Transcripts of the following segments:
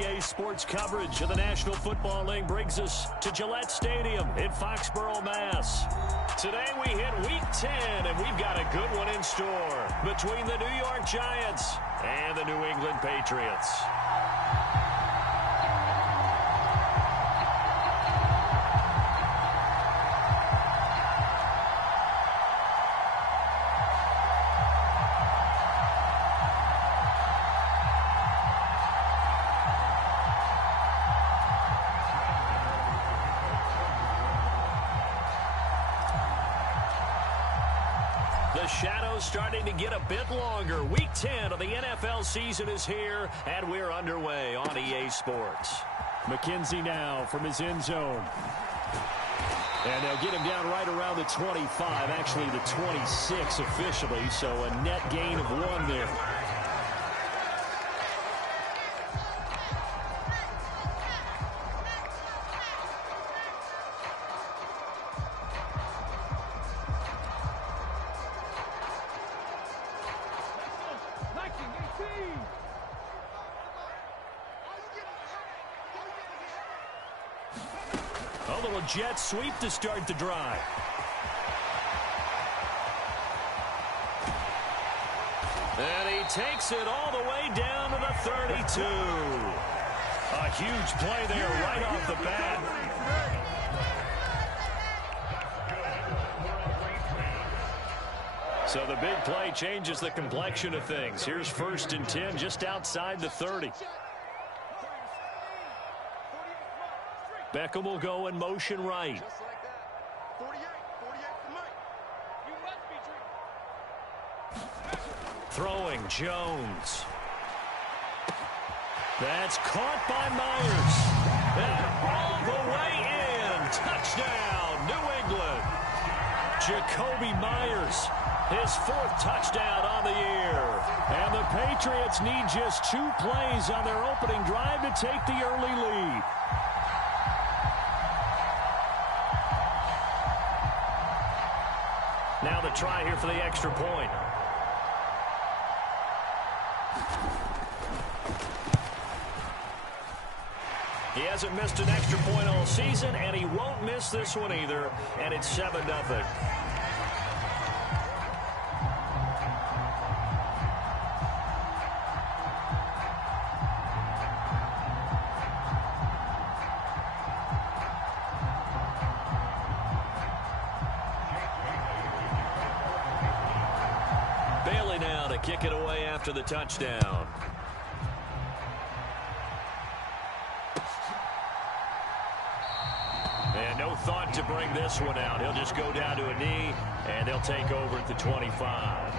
EA Sports coverage of the National Football League brings us to Gillette Stadium in Foxborough, Mass. Today we hit Week 10, and we've got a good one in store between the New York Giants and the New England Patriots. The shadow's starting to get a bit longer. Week 10 of the NFL season is here, and we're underway on EA Sports. McKenzie now from his end zone. And they'll get him down right around the 25, actually the 26 officially, so a net gain of 1 there. A little jet sweep to start the drive. And he takes it all the way down to the 32. A huge play there right off the bat. So the big play changes the complexion of things. Here's 1st and 10 just outside the 30. Beckham will go in motion right. Just like that. 48 for Mike. You must be dreaming. Throwing Jones. That's caught by Myers. And all the way in. Touchdown, New England. Jakobi Myers, his 4th touchdown on the year. And the Patriots need just 2 plays on their opening drive to take the early lead. Now the try here for the extra point. He hasn't missed an extra point all season, and he won't miss this one either, and it's 7-0. Bailey now to kick it away after the touchdown. And no thought to bring this one out. He'll just go down to a knee, and they'll take over at the 25.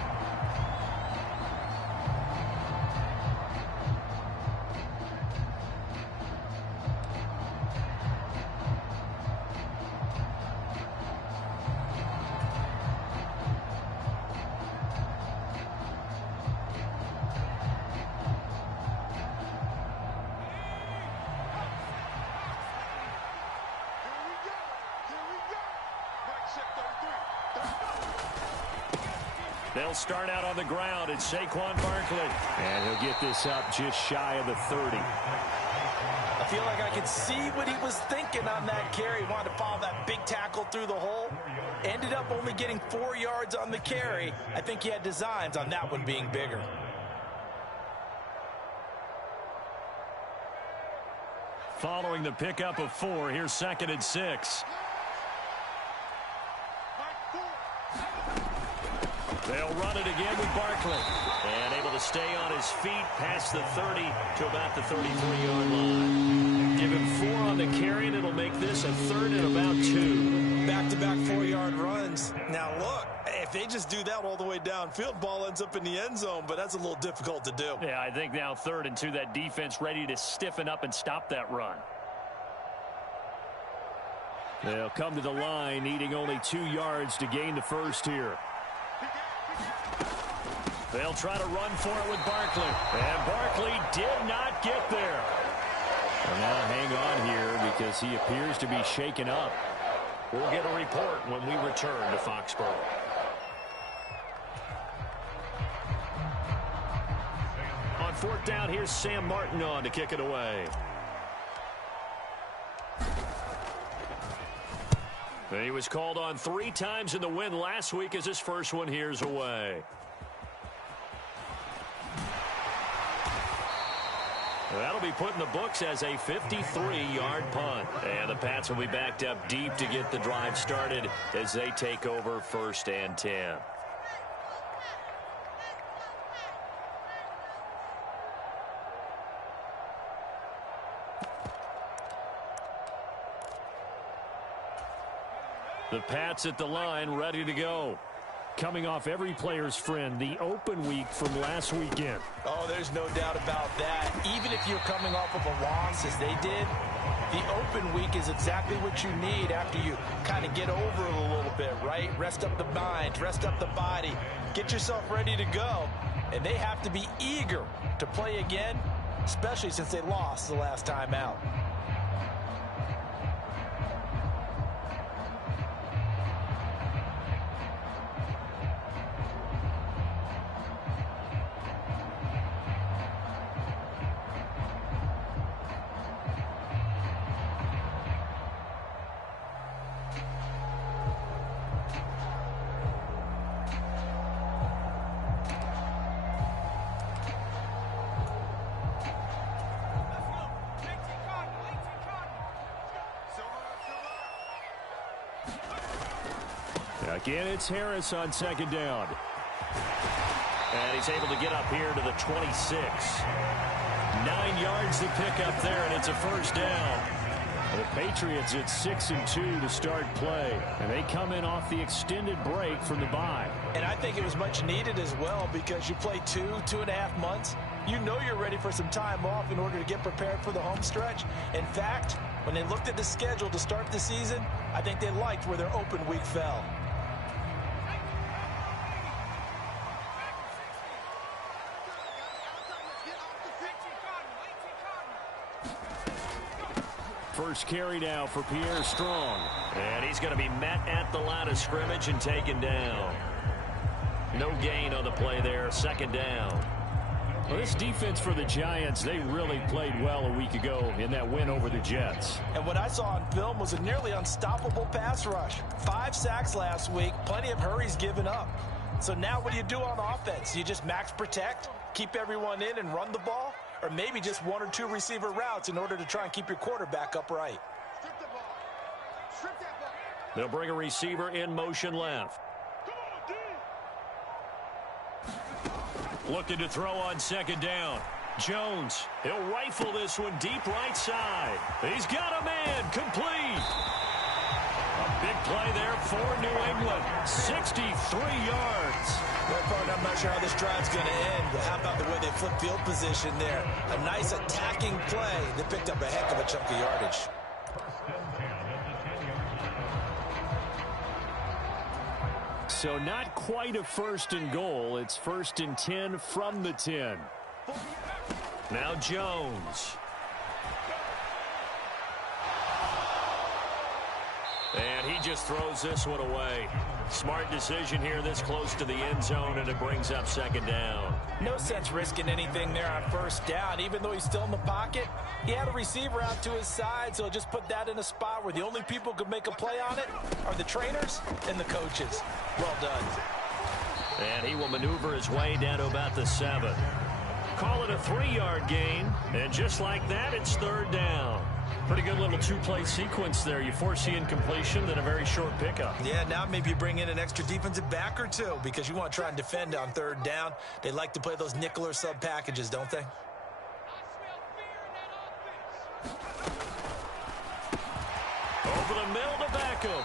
They'll start out on the ground. It's Saquon Barkley. And he'll get this up just shy of the 30. I feel like I could see what he was thinking on that carry. He wanted to follow that big tackle through the hole. Ended up only getting 4 yards on the carry. I think he had designs on that one being bigger. Following the pickup of 4, here's 2nd and 6. They'll run it again with Barkley. And able to stay on his feet past the 30 to about the 33-yard line. Give him 4 on the carry, and it'll make this a 3rd and about 2. Back-to-back 4-yard runs. Now, look, if they just do that all the way downfield, ball ends up in the end zone, but that's a little difficult to do. Yeah, I think now 3rd and 2, that defense ready to stiffen up and stop that run. They'll come to the line, needing only 2 yards to gain the first here. They'll try to run for it with Barkley. And Barkley did not get there. Well, now hang on here because he appears to be shaken up. We'll get a report when we return to Foxborough. On fourth down, here's Sam Martin on to kick it away. He was called on 3 times in the win last week as his first one here's away. That'll be put in the books as a 53-yard punt. And the Pats will be backed up deep to get the drive started as they take over 1st and 10. The Pats at the line, ready to go. Coming off every player's friend, the open week from last weekend. Oh, there's no doubt about that. Even if you're coming off of a loss as they did, the open week is exactly what you need after you kind of get over it a little bit, right? Rest up the mind, rest up the body, get yourself ready to go. And they have to be eager to play again, especially since they lost the last time out. Again, it's Harris on 2nd down. And he's able to get up here to the 26. 9 yards to pick up there, and it's a 1st down. The Patriots at 6-2 to start play. And they come in off the extended break from the bye. And I think it was much needed as well because you play 2.5 months. You know you're ready for some time off in order to get prepared for the home stretch. In fact, when they looked at the schedule to start the season, I think they liked where their open week fell. First carry now for Pierre Strong. And he's going to be met at the line of scrimmage and taken down. No gain on the play there. 2nd down. Well, this defense for the Giants, they really played well a week ago in that win over the Jets. And what I saw on film was a nearly unstoppable pass rush. 5 sacks last week, plenty of hurries given up. So now what do you do on offense? You just max protect, keep everyone in and run the ball? Or maybe just 1 or 2 receiver routes in order to try and keep your quarterback upright. Strip the ball. Strip that ball. They'll bring a receiver in motion left. Looking to throw on 2nd down. Jones, he'll rifle this one deep right side. He's got a man, complete. A big play there for New England. 63 yards. Well, I'm not sure how this drive's going to end, but how about the way they flip field position there? A nice attacking play that picked up a heck of a chunk of yardage. So not quite a 1st and goal. It's 1st and 10 from the 10. Now Jones. And he just throws this one away. Smart decision here this close to the end zone, and it brings up 2nd down. No sense risking anything there on 1st down. Even though he's still in the pocket, he had a receiver out to his side, so just put that in a spot where the only people who could make a play on it are the trainers and the coaches. Well done. And he will maneuver his way down to about the 7. Call it a 3-yard gain, and just like that, it's 3rd down. Pretty good little 2-play sequence there. You force the incompletion, then a very short pickup. Yeah, now maybe you bring in an extra defensive back or 2 because you want to try and defend on 3rd down. They like to play those nickel or sub packages, don't they? Over the middle to Beckham.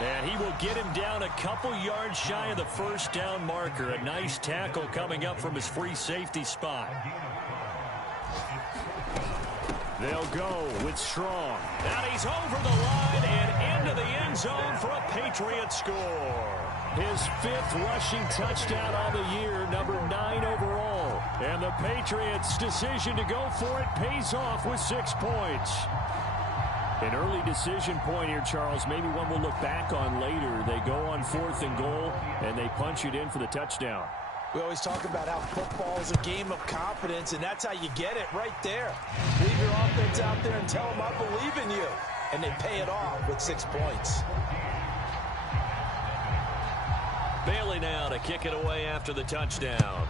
And he will get him down a couple yards shy of the 1st down marker. A nice tackle coming up from his free safety spot. They'll go with Strong. And he's over the line and into the end zone for a Patriot score. His 5th rushing touchdown on the year, number 9 overall. And the Patriots' decision to go for it pays off with 6 points. An early decision point here, Charles. Maybe one we'll look back on later. They go on 4th and goal, and they punch it in for the touchdown. We always talk about how football is a game of confidence, and that's how you get it right there. Leave your offense out there and tell them I believe in you. And they pay it off with 6 points. Bailey now to kick it away after the touchdown.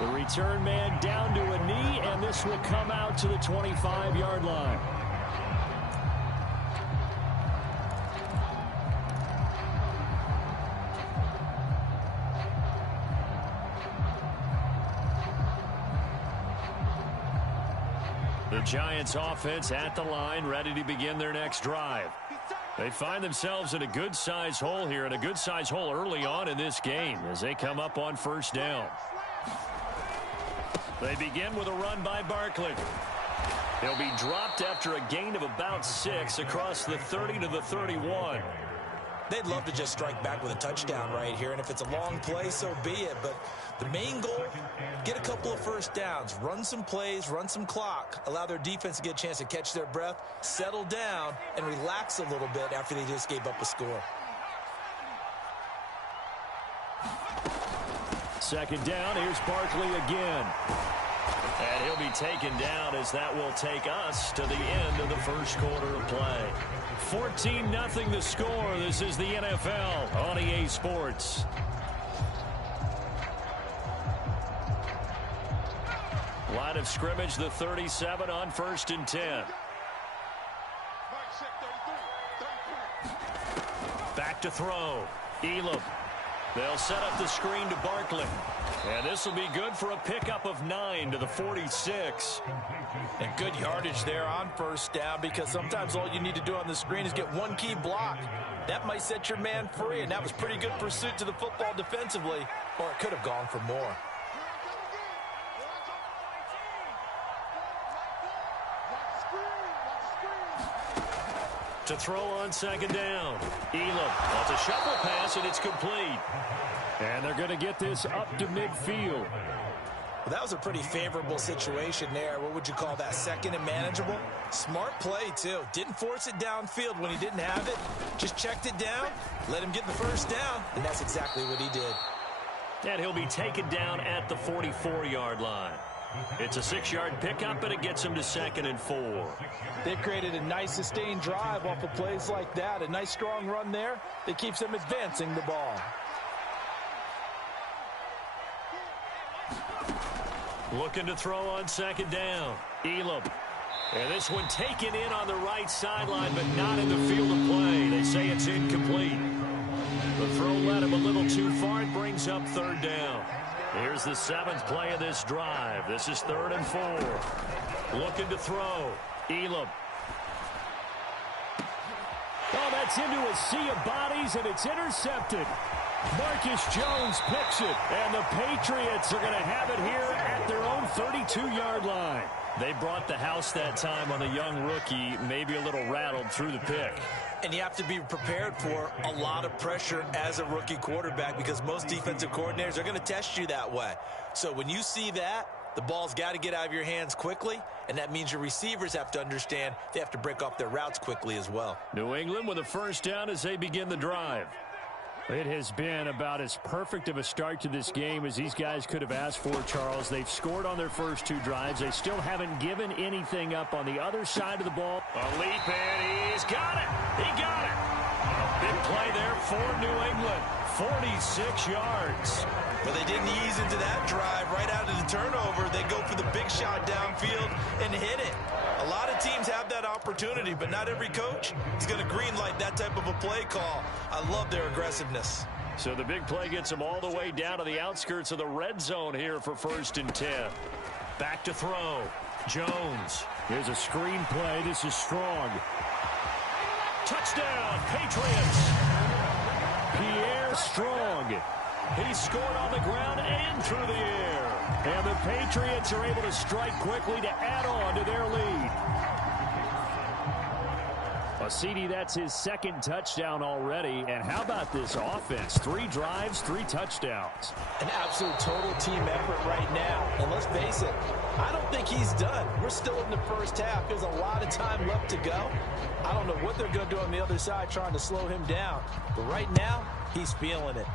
The return man down to a knee, and this will come out to the 25-yard line. The Giants offense at the line, ready to begin their next drive. They find themselves in a good-sized hole here, and a good-sized hole early on in this game as they come up on first down. They begin with a run by Barkley. He'll be dropped after a gain of about 6 across the 30 to the 31. They'd love to just strike back with a touchdown right here, and if it's a long play, so be it. But the main goal, get a couple of first downs, run some plays, run some clock, allow their defense to get a chance to catch their breath, settle down, and relax a little bit after they just gave up a score. Second down, here's Barkley again. And he'll be taken down as that will take us to the end of the first quarter of play. 14-0 the score. This is the NFL on EA Sports. Line of scrimmage, the 37 on 1st and 10. Back to throw. Elam. They'll set up the screen to Barkley. And this will be good for a pickup of 9 to the 46. And good yardage there on first down, because sometimes all you need to do on the screen is get one key block. That might set your man free, and that was pretty good pursuit to the football defensively, or it could have gone for more. To throw on second down. Elam. That's a shuffle pass, and it's complete. And they're going to get this up to midfield. Well, that was a pretty favorable situation there. What would you call that? Second and manageable? Smart play, too. Didn't force it downfield when he didn't have it. Just checked it down, let him get the first down, and that's exactly what he did. And he'll be taken down at the 44-yard line. It's a 6-yard pickup, and it gets him to 2nd and 4. They've created a nice sustained drive off of plays like that. A nice strong run there that keeps them advancing the ball. Looking to throw on second down. Elam. And this one taken in on the right sideline, but not in the field of play. They say it's incomplete. The throw led him a little too far. It brings up 3rd down. Here's the 7th play of this drive. This is 3rd and 4. Looking to throw. Elam. Oh, that's into a sea of bodies, and it's intercepted. Marcus Jones picks it, and the Patriots are going to have it here at their own 32-yard line. They brought the house that time on the young rookie, maybe a little rattled through the pick. And you have to be prepared for a lot of pressure as a rookie quarterback, because most defensive coordinators are going to test you that way. So when you see that, the ball's got to get out of your hands quickly, and that means your receivers have to understand they have to break off their routes quickly as well. New England with a first down as they begin the drive. It has been about as perfect of a start to this game as these guys could have asked for, Charles. They've scored on their first 2 drives. They still haven't given anything up on the other side of the ball. A leap, and he's got it. He got it. A big play there for New England. 46 yards. But they didn't ease into that drive right out of the turnover. They go for the big shot downfield and hit it. A lot of teams have that opportunity, but not every coach is going to greenlight that type of a play call. I love their aggressiveness. So the big play gets them all the way down to the outskirts of the red zone here for 1st and 10. Back to throw. Jones. Here's a screen play. This is strong. Touchdown, Patriots. Pierre Strong. He scored on the ground and through the air. And the Patriots are able to strike quickly to add on to their lead. Well, CD, that's his second touchdown already. And how about this offense? 3 drives, 3 touchdowns. An absolute total team effort right now. And let's face it, I don't think he's done. We're still in the first half. There's a lot of time left to go. I don't know what they're going to do on the other side trying to slow him down. But right now, he's feeling it.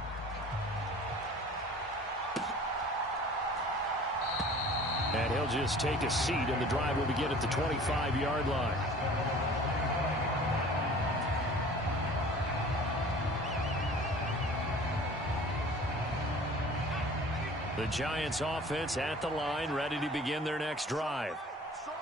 And he'll just take a seat, and the drive will begin at the 25-yard line. The Giants offense at the line, ready to begin their next drive.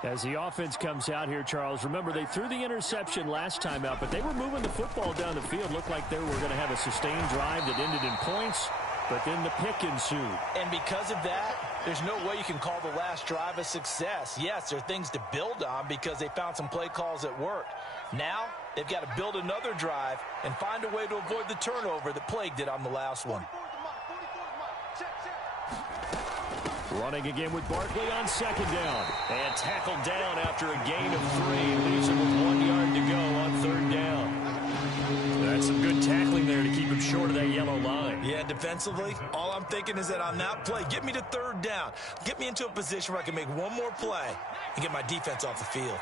As the offense comes out here, Charles, remember they threw the interception last time out, but they were moving the football down the field. Looked like they were going to have a sustained drive that ended in points, but then the pick ensued. And because of that, there's no way you can call the last drive a success. Yes, there are things to build on because they found some play calls that worked. Now, they've got to build another drive and find a way to avoid the turnover that plagued it on the last one. Running again with Barkley on second down. And tackled down after a gain of 3. Leaves him with 1 yard to go on third down. That's some good tackling there to keep him short of that yellow line. Yeah, defensively, all I'm thinking is that on that play, get me to third down. Get me into a position where I can make one more play and get my defense off the field.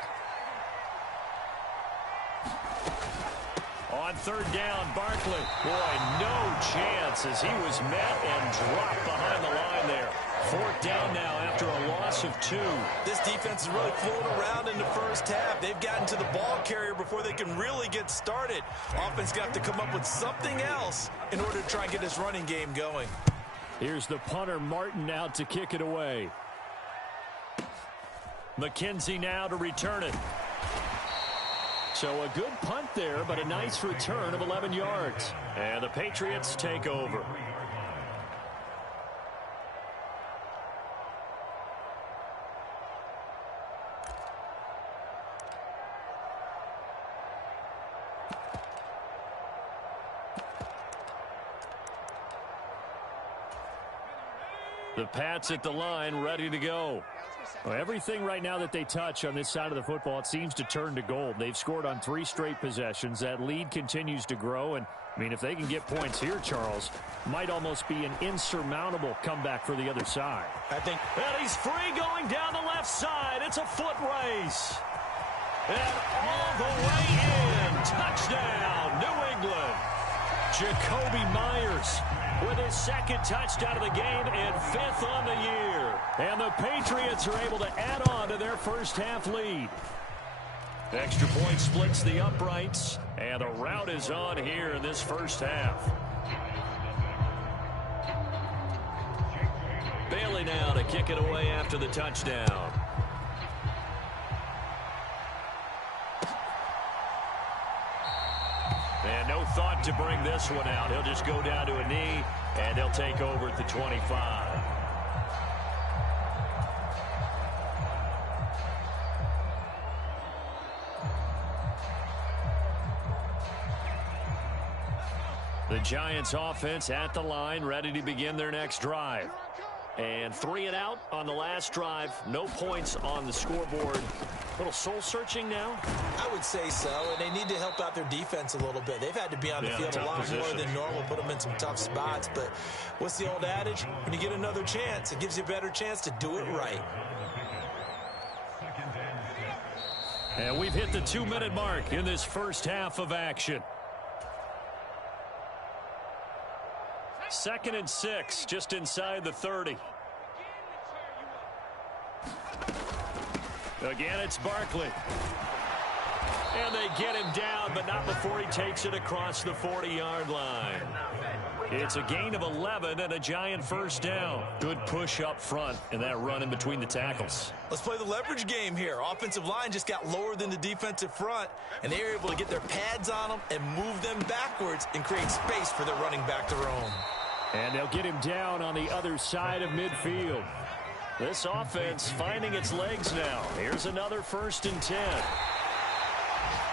On third down, Barkley. Boy, no chance as he was met and dropped behind the line there. Fourth down now after a loss of 2. This defense is really floating around in the first half. They've gotten to the ball carrier before they can really get started. Offense got to come up with something else in order to try and get this running game going. Here's the punter, Martin, out to kick it away. McKenzie now to return it. So a good punt there, but a nice return of 11 yards. And the Patriots take over. The Pats at the line, ready to go. Well, everything right now that they touch on this side of the football, it seems to turn to gold. They've scored on 3 straight possessions. That lead continues to grow. And, I mean, if they can get points here, Charles, might almost be an insurmountable comeback for the other side. I think. And he's free going down the left side. It's a foot race. And all the way in. Touchdown, New England. Jacoby Myers with his second touchdown of the game and 5th on the year. And the Patriots are able to add on to their first half lead. Extra point splits the uprights, and the route is on here in this first half. Bailey now to kick it away after the touchdown. And no thought to bring this one out. He'll just go down to a knee, and they'll take over at the 25. The Giants offense at the line, ready to begin their next drive. And 3 and out on the last drive. No points on the scoreboard. A little soul-searching now? I would say so, and they need to help out their defense a little bit. They've had to be on the field a lot more than normal, put them in some tough spots. But what's the old adage? When you get another chance, it gives you a better chance to do it right. And we've hit the 2-minute mark in this first half of action. 2nd and 6, just inside the 30. Again, it's Barkley. And they get him down, but not before he takes it across the 40-yard line. It's a gain of 11 and a Giant first down. Good push up front and that run in between the tackles. Let's play the leverage game here. Offensive line just got lower than the defensive front, and they were able to get their pads on them and move them backwards and create space for their running back to roam. And they'll get him down on the other side of midfield. This offense finding its legs now. Here's another 1st and 10.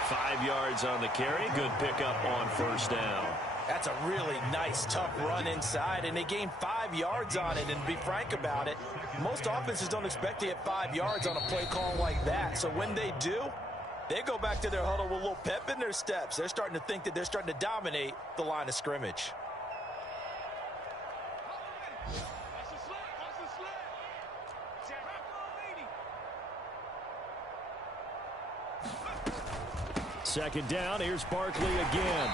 5 yards on the carry. Good pickup on first down. That's a really nice, tough run inside, and they gained 5 yards on it. And to be frank about it, most offenses don't expect to get 5 yards on a play call like that. So when they do, They go back to their huddle with a little pep in their steps. They're starting to think that they're starting to dominate the line of scrimmage. Second down, here's Barkley again.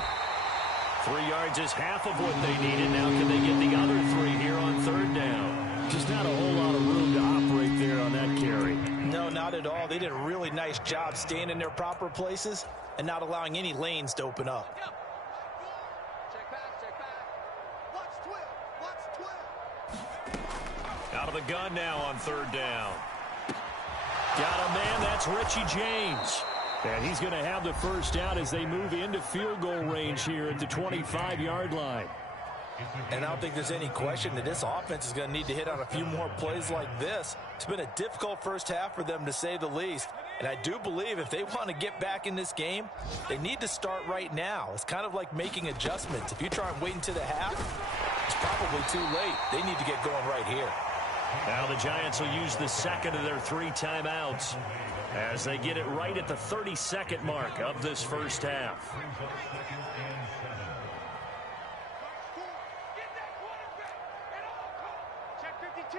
3 yards is half of what they needed. Now can they get the other 3 here on third down? Just not a whole lot of room to operate there on that carry. No, not at all. They did a really nice job staying in their proper places and not allowing any lanes to open up. Check back. Watch 12. Out of the gun now on third down. Got a man, that's Richie James. And he's going to have the first down as they move into field goal range here at the 25-yard line. And I don't think there's any question that this offense is going to need to hit on a few more plays like this. It's been a difficult first half for them, to say the least. And I do believe if they want to get back in this game, they need to start right now. It's kind of like making adjustments. If you try and wait until the half, it's probably too late. They need to get going right here. Now the Giants will use the second of their 3 timeouts as they get it right at the 32nd mark of this first half. Check 52.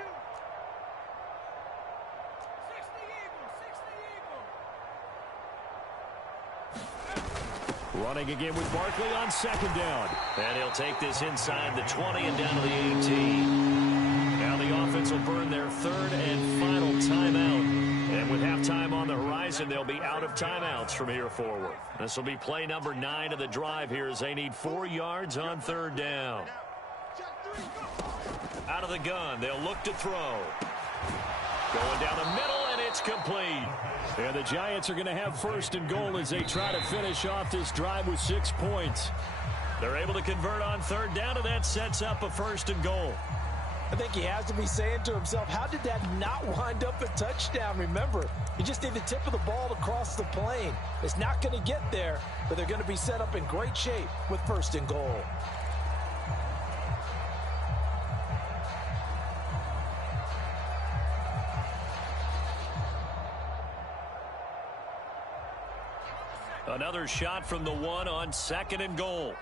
Running again with Barkley on second down. And he'll take this inside the 20 and down to the 18. Now the offense will burn their third and final timeout. And with halftime on the horizon, they'll be out of timeouts from here forward. This will be play number 9 of the drive here as they need 4 yards on third down. Out of the gun, they'll look to throw. Going down the middle, and it's complete. And the Giants are going to have first and goal as they try to finish off this drive with 6 points. They're able to convert on third down, and that sets up a first and goal. I think he has to be saying to himself, how did that not wind up a touchdown? Remember, he just need the tip of the ball to cross the plane. It's not going to get there, but they're going to be set up in great shape with first and goal. Another shot from the 1 on second and goal.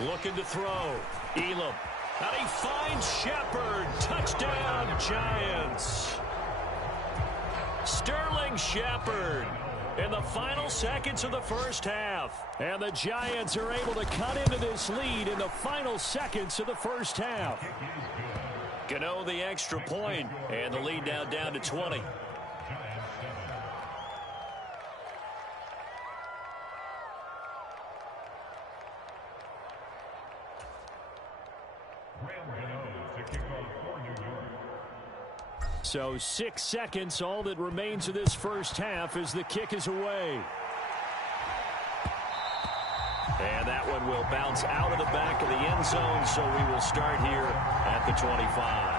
Looking to throw. Elam. And he finds Shepard. Touchdown, Giants. Sterling Shepard in the final seconds of the first half. And the Giants are able to cut into this lead in the final seconds of the first half. Gano the extra point, and the lead now down to 20. So 6 seconds, all that remains of this first half as the kick is away. And that one will bounce out of the back of the end zone, so we will start here at the 25.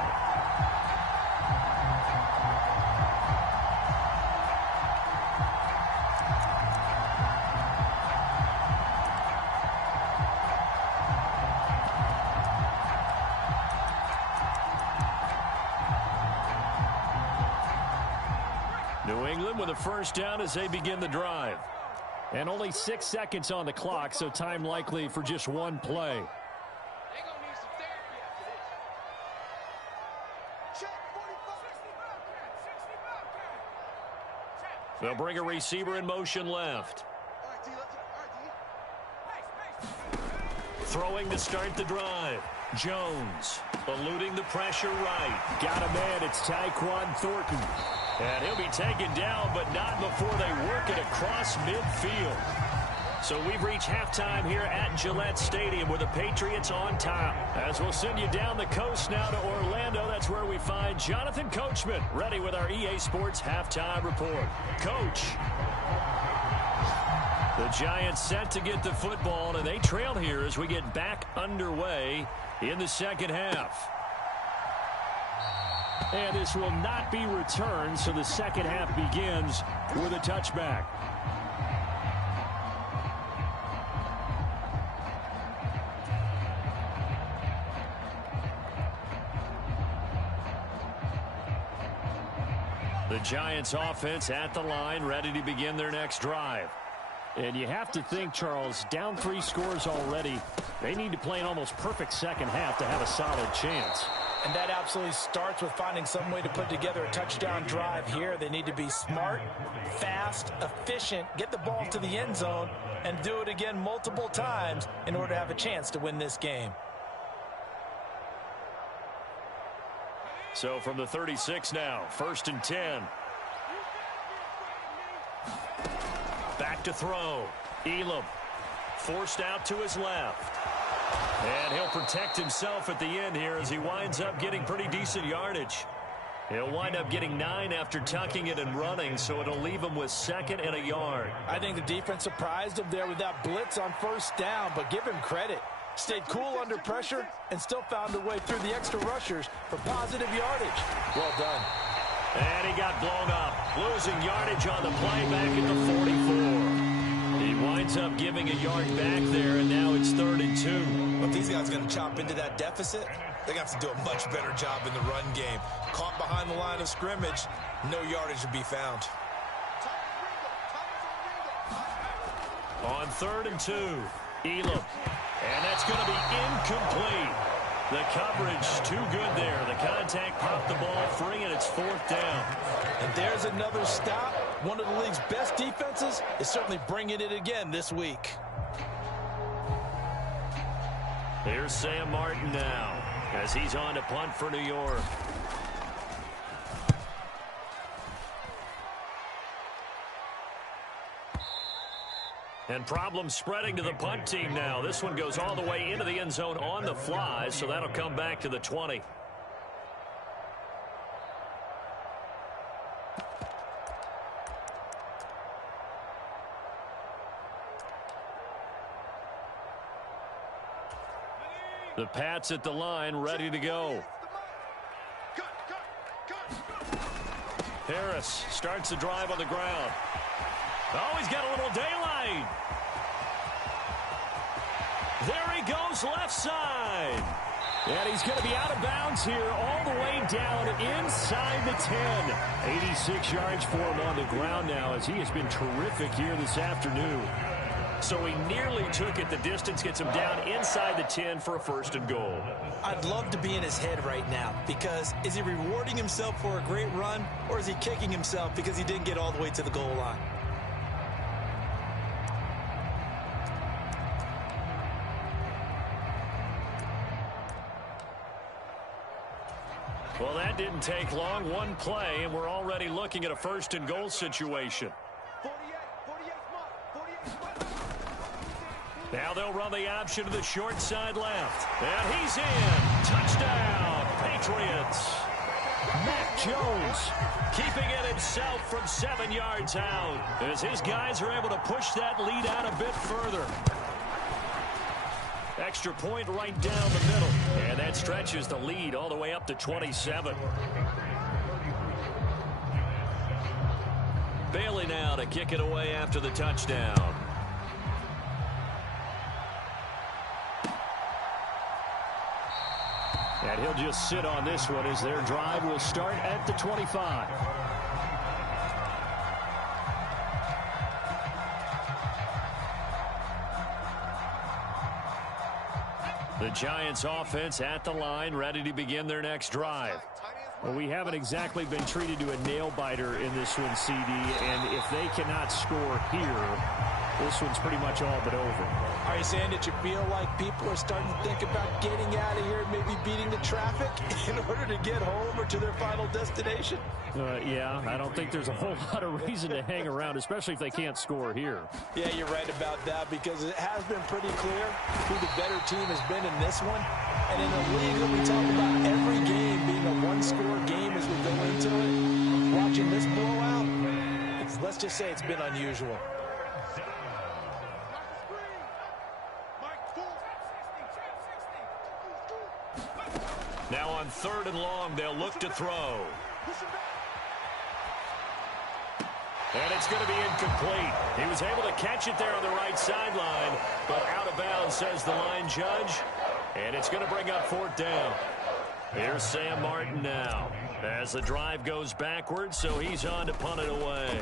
New England with a first down as they begin the drive. And only 6 seconds on the clock, so time likely for just one play. They'll bring a receiver in motion left. Throwing to start the drive. Jones eluding the pressure right. Got a man, it's Tyquan Thornton. And he'll be taken down, but not before they work it across midfield. So we've reached halftime here at Gillette Stadium with the Patriots on top. As we'll send you down the coast now to Orlando, that's where we find Jonathan Coachman, ready with our EA Sports halftime report. Coach. The Giants set to get the football, and they trail here as we get back underway in the second half. And this will not be returned, so the second half begins with a touchback. The Giants offense at the line, ready to begin their next drive. And you have to think, Charles, down 3 scores already. They need to play an almost perfect second half to have a solid chance. And that absolutely starts with finding some way to put together a touchdown drive here. They need to be smart, fast, efficient, get the ball to the end zone, and do it again multiple times in order to have a chance to win this game. So from the 36 now, 1st and 10. Back to throw. Elam forced out to his left. And he'll protect himself at the end here as he winds up getting pretty decent yardage. He'll wind up getting 9 after tucking it and running, so it'll leave him with 2nd and a yard. I think the defense surprised him there with that blitz on 1st down, but give him credit. Stayed cool under pressure and still found a way through the extra rushers for positive yardage. Well done. And he got blown up, losing yardage on the play back at the 44. He winds up giving a yard back there, and now it's 3rd and 2. If these guys are going to chop into that deficit, they got to do a much better job in the run game. Caught behind the line of scrimmage, no yardage to be found. On 3rd and 2, Elam. And that's going to be incomplete. The coverage too good there. The contact popped the ball free, and it's 4th down. And there's another stop. One of the league's best defenses is certainly bringing it again this week. Here's Sam Martin now as he's on to punt for New York. And problems spreading to the punt team now. This one goes all the way into the end zone on the fly, so that'll come back to the 20. The Pats at the line, ready to go. Harris starts the drive on the ground. Oh, he's got a little daylight. There he goes, left side. And he's going to be out of bounds here all the way down inside the 10. 86 yards for him on the ground now as he has been terrific here this afternoon. So he nearly took it the distance, gets him down inside the 10 for a 1st and goal. I'd love to be in his head right now because is he rewarding himself for a great run or is he kicking himself because he didn't get all the way to the goal line? Well, that didn't take long. One play, and we're already looking at a 1st and goal situation. Now they'll run the option to the short side left. And he's in. Touchdown, Patriots. Mac Jones Keeping it himself from 7 yards out as his guys are able to push that lead out a bit further. Extra point right down the middle. And that stretches the lead all the way up to 27. Bailey now to kick it away after the touchdown. And he'll just sit on this one as their drive will start at the 25. The Giants offense at the line, ready to begin their next drive. Well, we haven't exactly been treated to a nail-biter in this one, CD, and if they cannot score here, this one's pretty much all but over. Are you saying that you feel like people are starting to think about getting out of here and maybe beating the traffic in order to get home or to their final destination? Yeah, I don't think there's a whole lot of reason to hang around, especially if they can't score here. Yeah, you're right about that because it has been pretty clear who the better team has been in this one. And in a league that we talk about every game being a one-score game as we go into it, watching this blowout, let's just say it's been unusual. Now on 3rd and long, they'll look to throw. And it's going to be incomplete. He was able to catch it there on the right sideline, but out of bounds, says the line judge. And it's going to bring up 4th down. Here's Sam Martin now. As the drive goes backwards, so he's on to punt it away.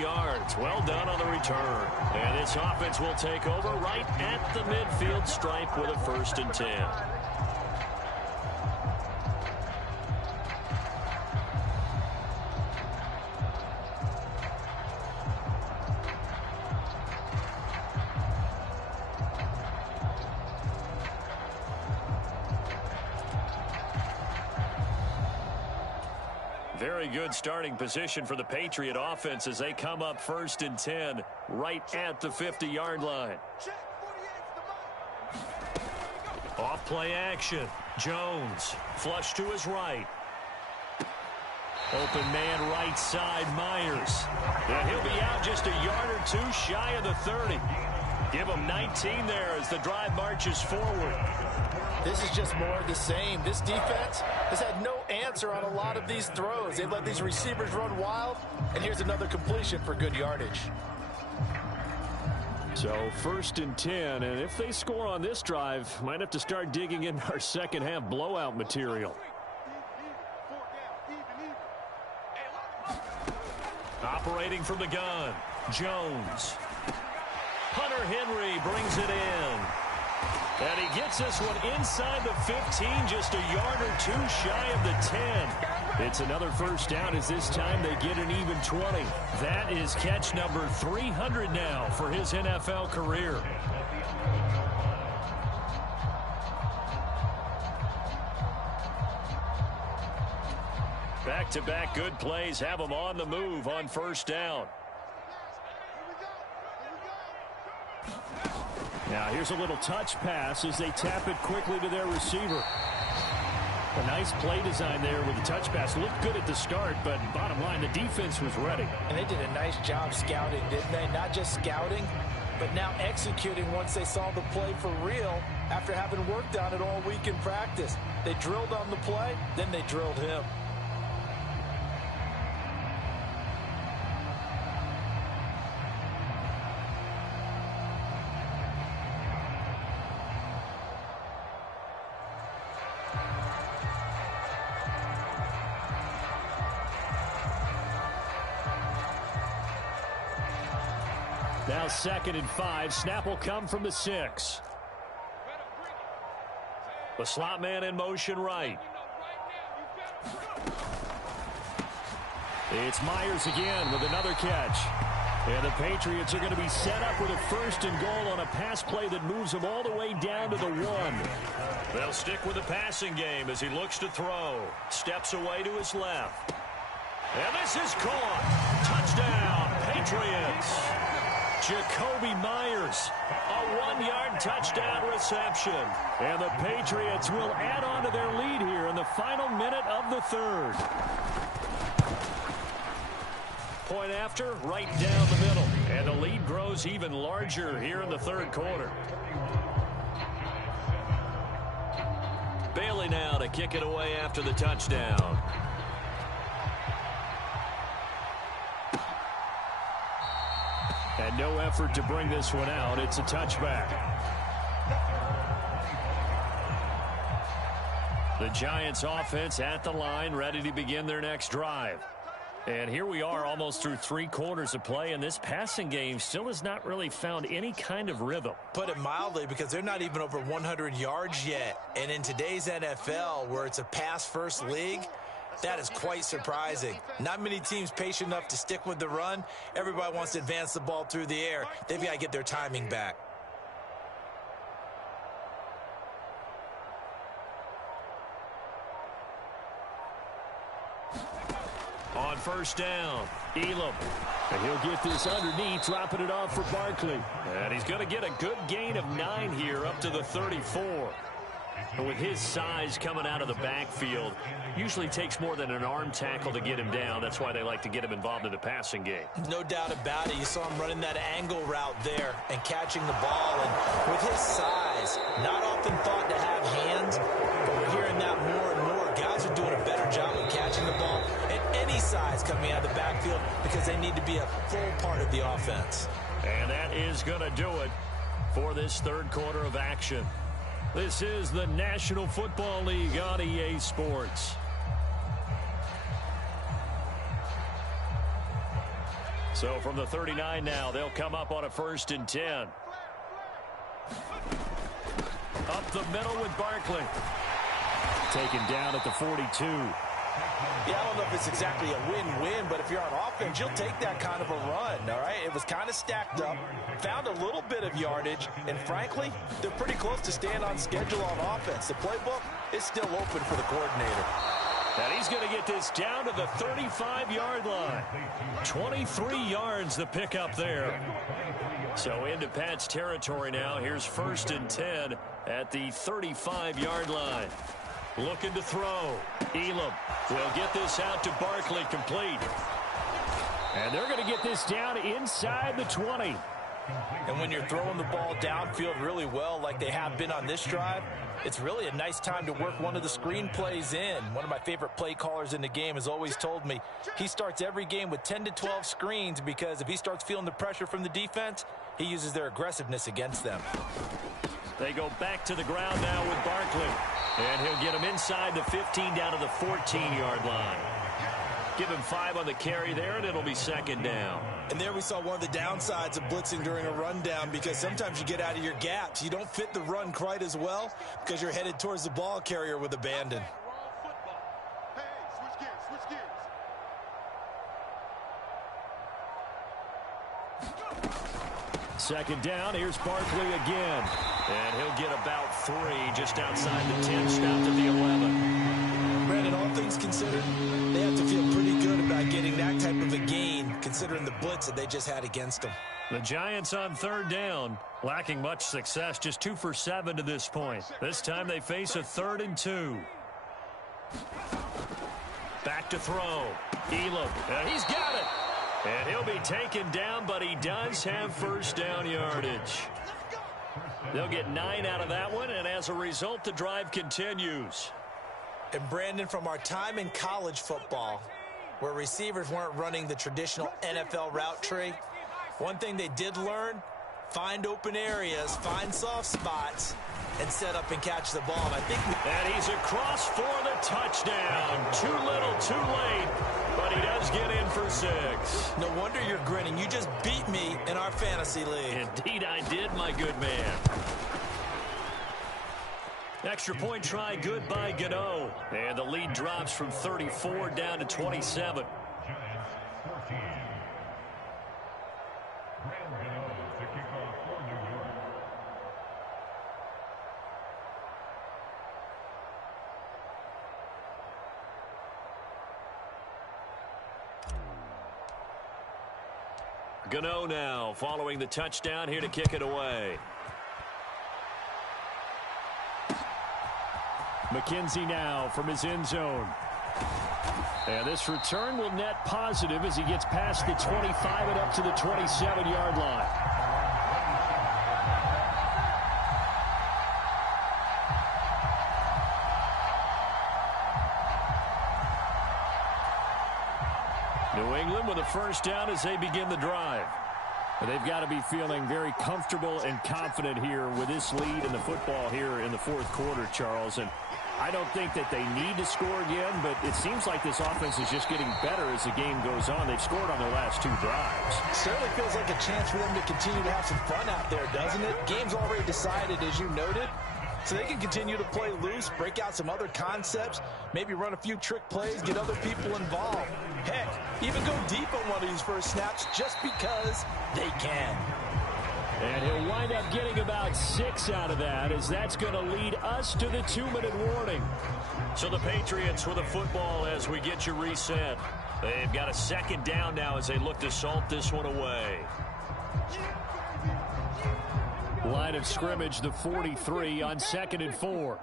yards. Well done on the return. And this offense will take over right at the midfield stripe with a 1st and 10. Very good starting position for the Patriot offense as they come up 1st and 10 right at the 50-yard line. Off play action. Jones flush to his right. Open man right side, Myers. And he'll be out just a yard or two shy of the 30. Give him 19 there as the drive marches forward. This is just more of the same. This defense has had no answer on a lot of these throws. They've let these receivers run wild, and here's another completion for good yardage. So 1st and 10, and if they score on this drive, might have to start digging in our second half blowout material. Operating from the gun, Jones. Hunter Henry brings it in. And he gets this one inside the 15, just a yard or two shy of the 10. It's another 1st down as this time they get an even 20. That is catch number 300 now for his NFL career. Back-to-back good plays have them on the move on 1st down. Now here's a little touch pass as they tap it quickly to their receiver. A nice play design there with the touch pass. Looked good at the start, but bottom line, the defense was ready. And they did a nice job scouting, didn't they? Not just scouting, but now executing once they saw the play for real after having worked on it all week in practice. They drilled on the play, then they drilled him. Now 2nd and 5. Snap will come from the 6. The slot man in motion right. It's Myers again with another catch. And the Patriots are going to be set up with a 1st and goal on a pass play that moves them all the way down to the 1. They'll stick with the passing game as he looks to throw. Steps away to his left. And this is caught. Touchdown, Patriots. Jacoby Myers, a 1-yard touchdown reception. And the Patriots will add on to their lead here in the final minute of the 3rd. Point after, right down the middle. And the lead grows even larger here in the 3rd quarter. Bailey now to kick it away after the touchdown. And no effort to bring this one out. It's a touchback. The Giants offense at the line, ready to begin their next drive. And here we are almost through 3 quarters of play, and this passing game still has not really found any kind of rhythm. Put it mildly, because they're not even over 100 yards yet. And in today's NFL, where it's a pass-first league, that is quite surprising. Not many teams patient enough to stick with the run. Everybody wants to advance the ball through the air. They've got to get their timing back. On 1st down, Elam. And he'll get this underneath, dropping it off for Barkley. And he's going to get a good gain of 9 here up to the 34. And with his size coming out of the backfield, usually takes more than an arm tackle to get him down. That's why they like to get him involved in the passing game. No doubt about it. You saw him running that angle route there and catching the ball. And with his size, not often thought to have hands, but we're hearing that more and more. Guys are doing a better job of catching the ball at any size coming out of the backfield because they need to be a full part of the offense. And that is going to do it for this third quarter of action. This is the National Football League on EA Sports. So from the 39 now, they'll come up on a 1st and 10. Up the middle with Barkley. Taken down at the 42. Yeah, I don't know if it's exactly a win-win, but if you're on offense, you'll take that kind of a run, all right? It was kind of stacked up, found a little bit of yardage, and frankly, they're pretty close to staying on schedule on offense. The playbook is still open for the coordinator. And he's going to get this down to the 35-yard line. 23 yards the pickup there. So into Pat's territory now. Here's 1st and 10 at the 35-yard line. Looking to throw. Elam will get this out to Barkley, complete. And they're going to get this down inside the 20. And when you're throwing the ball downfield really well like they have been on this drive, it's really a nice time to work one of the screen plays in. One of my favorite play callers in the game has always told me he starts every game with 10 to 12 screens because if he starts feeling the pressure from the defense, he uses their aggressiveness against them. They go back to the ground now with Barkley. And he'll get him inside the 15 down to the 14-yard line. Give him 5 on the carry there, and it'll be 2nd down. And there we saw one of the downsides of blitzing during a rundown because sometimes you get out of your gaps. You don't fit the run quite as well because you're headed towards the ball carrier with abandon. Hey, switch gears, switch gears. 2nd down, here's Barkley again. And he'll get about 3 just outside the 10, stopped at the 11. Brandon, all things considered, they have to feel pretty good about getting that type of a gain considering the blitz that they just had against them. The Giants on 3rd down, lacking much success, just 2 for 7 to this point. This time they face a 3rd and 2. Back to throw. Elam, and he's got it. And he'll be taken down, but he does have 1st down yardage. They'll get 9 out of that one, and as a result, the drive continues. And Brandon, from our time in college football, where receivers weren't running the traditional NFL route tree, one thing they did learn, find open areas, find soft spots, and set up and catch the ball. And he's across for the touchdown. Too little, too late, but he does get in for 6. No wonder you're grinning. You just beat me in our fantasy league. Indeed I did, my good man. Extra point try good by Gano. And the lead drops from 34 down to 27. Gano now following the touchdown here to kick it away. McKenzie now from his end zone. And this return will net positive as he gets past the 25 and up to the 27-yard line. New England with a 1st down as they begin the drive. But they've got to be feeling very comfortable and confident here with this lead in the football here in the 4th quarter, Charles. And I don't think that they need to score again, but it seems like this offense is just getting better as the game goes on. They've scored on their last 2 drives. Certainly feels like a chance for them to continue to have some fun out there, doesn't it? Game's already decided, as you noted. So they can continue to play loose, break out some other concepts, maybe run a few trick plays, get other people involved. Heck, even go deep on one of these first snaps just because they can. And he'll wind up getting about 6 out of that, as that's going to lead us to the 2-minute warning. So the Patriots with a football as we get you reset. They've got a 2nd down now as they look to salt this one away. Line of scrimmage, the 43 on 2nd and 4.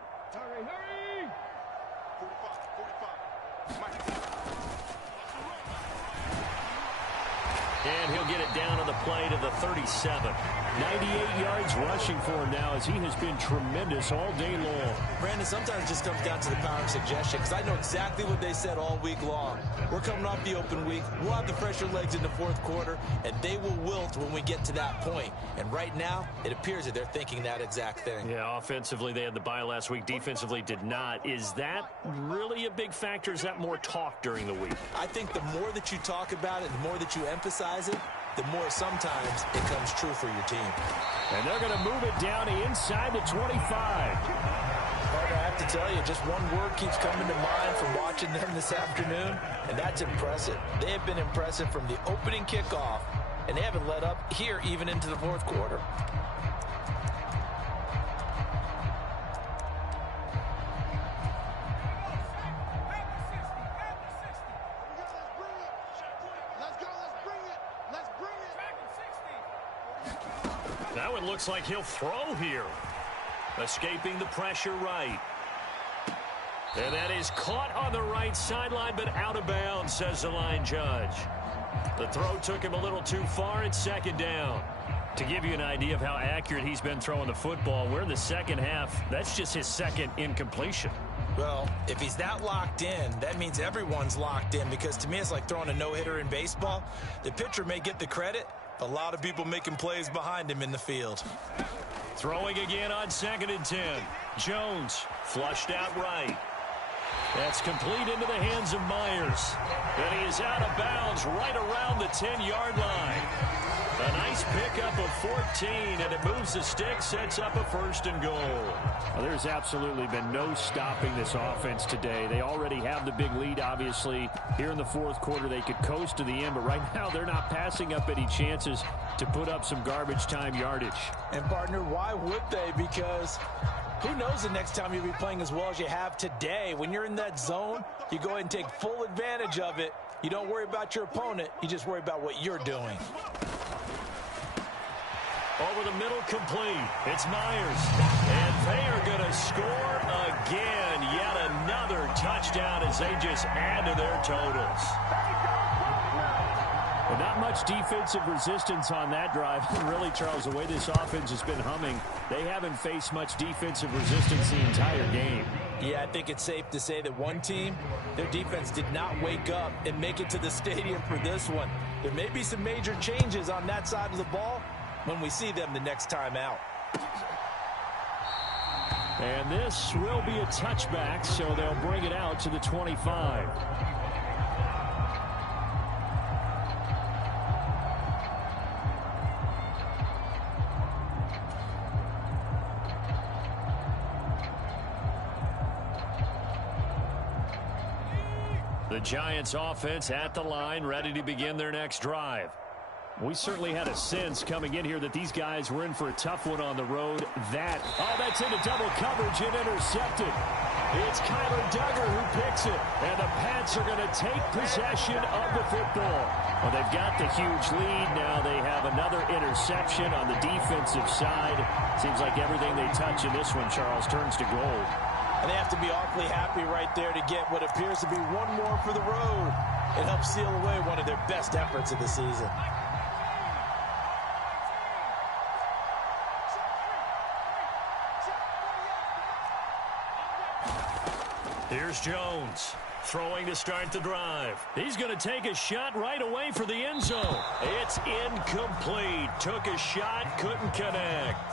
And he'll get it down on the play to the 37. 98 yards rushing for him now as he has been tremendous all day long. Brandon, sometimes it just comes down to the power of suggestion because I know exactly what they said all week long. We're coming off the open week. We'll have the fresher legs in the fourth quarter, and they will wilt when we get to that point. And right now, it appears that they're thinking that exact thing. Yeah, offensively, they had the bye last week. Defensively, did not. Is that really a big factor? Is that more talk during the week? I think the more that you talk about it, the more that you emphasize it, the more sometimes it comes true for your team. And they're going to move it down inside the 25. Partner, I have to tell you, just one word keeps coming to mind from watching them this afternoon, and that's impressive. They have been impressive from the opening kickoff, and they haven't let up here even into the fourth quarter. Now it looks like he'll throw here. Escaping the pressure right. And that is caught on the right sideline, but out of bounds, says the line judge. The throw took him a little too far. It's second down. To give you an idea of how accurate he's been throwing the football, we're in the second half. That's just his second incompletion. Well, if he's that locked in, that means everyone's locked in, because to me it's like throwing a no-hitter in baseball. The pitcher may get the credit, a lot of people making plays behind him in the field. Throwing again on 2nd and 10. Jones flushed out right. That's complete into the hands of Myers. And he is out of bounds right around the 10-yard line. A nice pickup of 14, and it moves the stick, sets up a 1st and goal. Well, there's absolutely been no stopping this offense today. They already have the big lead, obviously. Here in the fourth quarter, they could coast to the end, but right now they're not passing up any chances to put up some garbage time yardage. And, partner, why would they? Because who knows the next time you'll be playing as well as you have today. When you're in that zone, you go ahead and take full advantage of it. You don't worry about your opponent. You just worry about what you're doing. Over the middle, complete. It's Myers. And they are going to score again. Yet another touchdown as they just add to their totals. Well, not much defensive resistance on that drive. And really, Charles, the way this offense has been humming, they haven't faced much defensive resistance the entire game. Yeah, I think it's safe to say that one team, their defense did not wake up and make it to the stadium for this one. There may be some major changes on that side of the ball when we see them the next time out. And this will be a touchback, so they'll bring it out to the 25. The Giants offense at the line, ready to begin their next drive. We certainly had a sense coming in here that these guys were in for a tough one on the road. That's into double coverage and intercepted. It's Kyler Duggar who picks it, and the Pats are going to take possession of the football. Well, they've got the huge lead. Now they have another interception on the defensive side. Seems like everything they touch in this one, Charles, turns to gold. And they have to be awfully happy right there to get what appears to be one more for the road. It helps seal away one of their best efforts of the season. Here's Jones, throwing to start the drive. He's going to take a shot right away for the end zone. It's incomplete. Took a shot, couldn't connect.